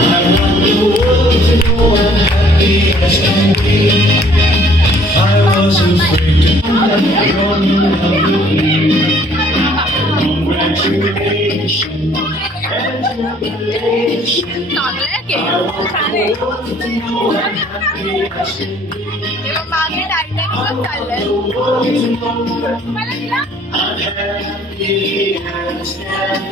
I want the world to know I'm happy as can be. I was afraid to you're in love with me. Congratulations and jubilation. I want the world to know I'm happy as can be. I want the world to know I'm happy as can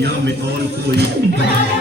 दुनिया में और कोई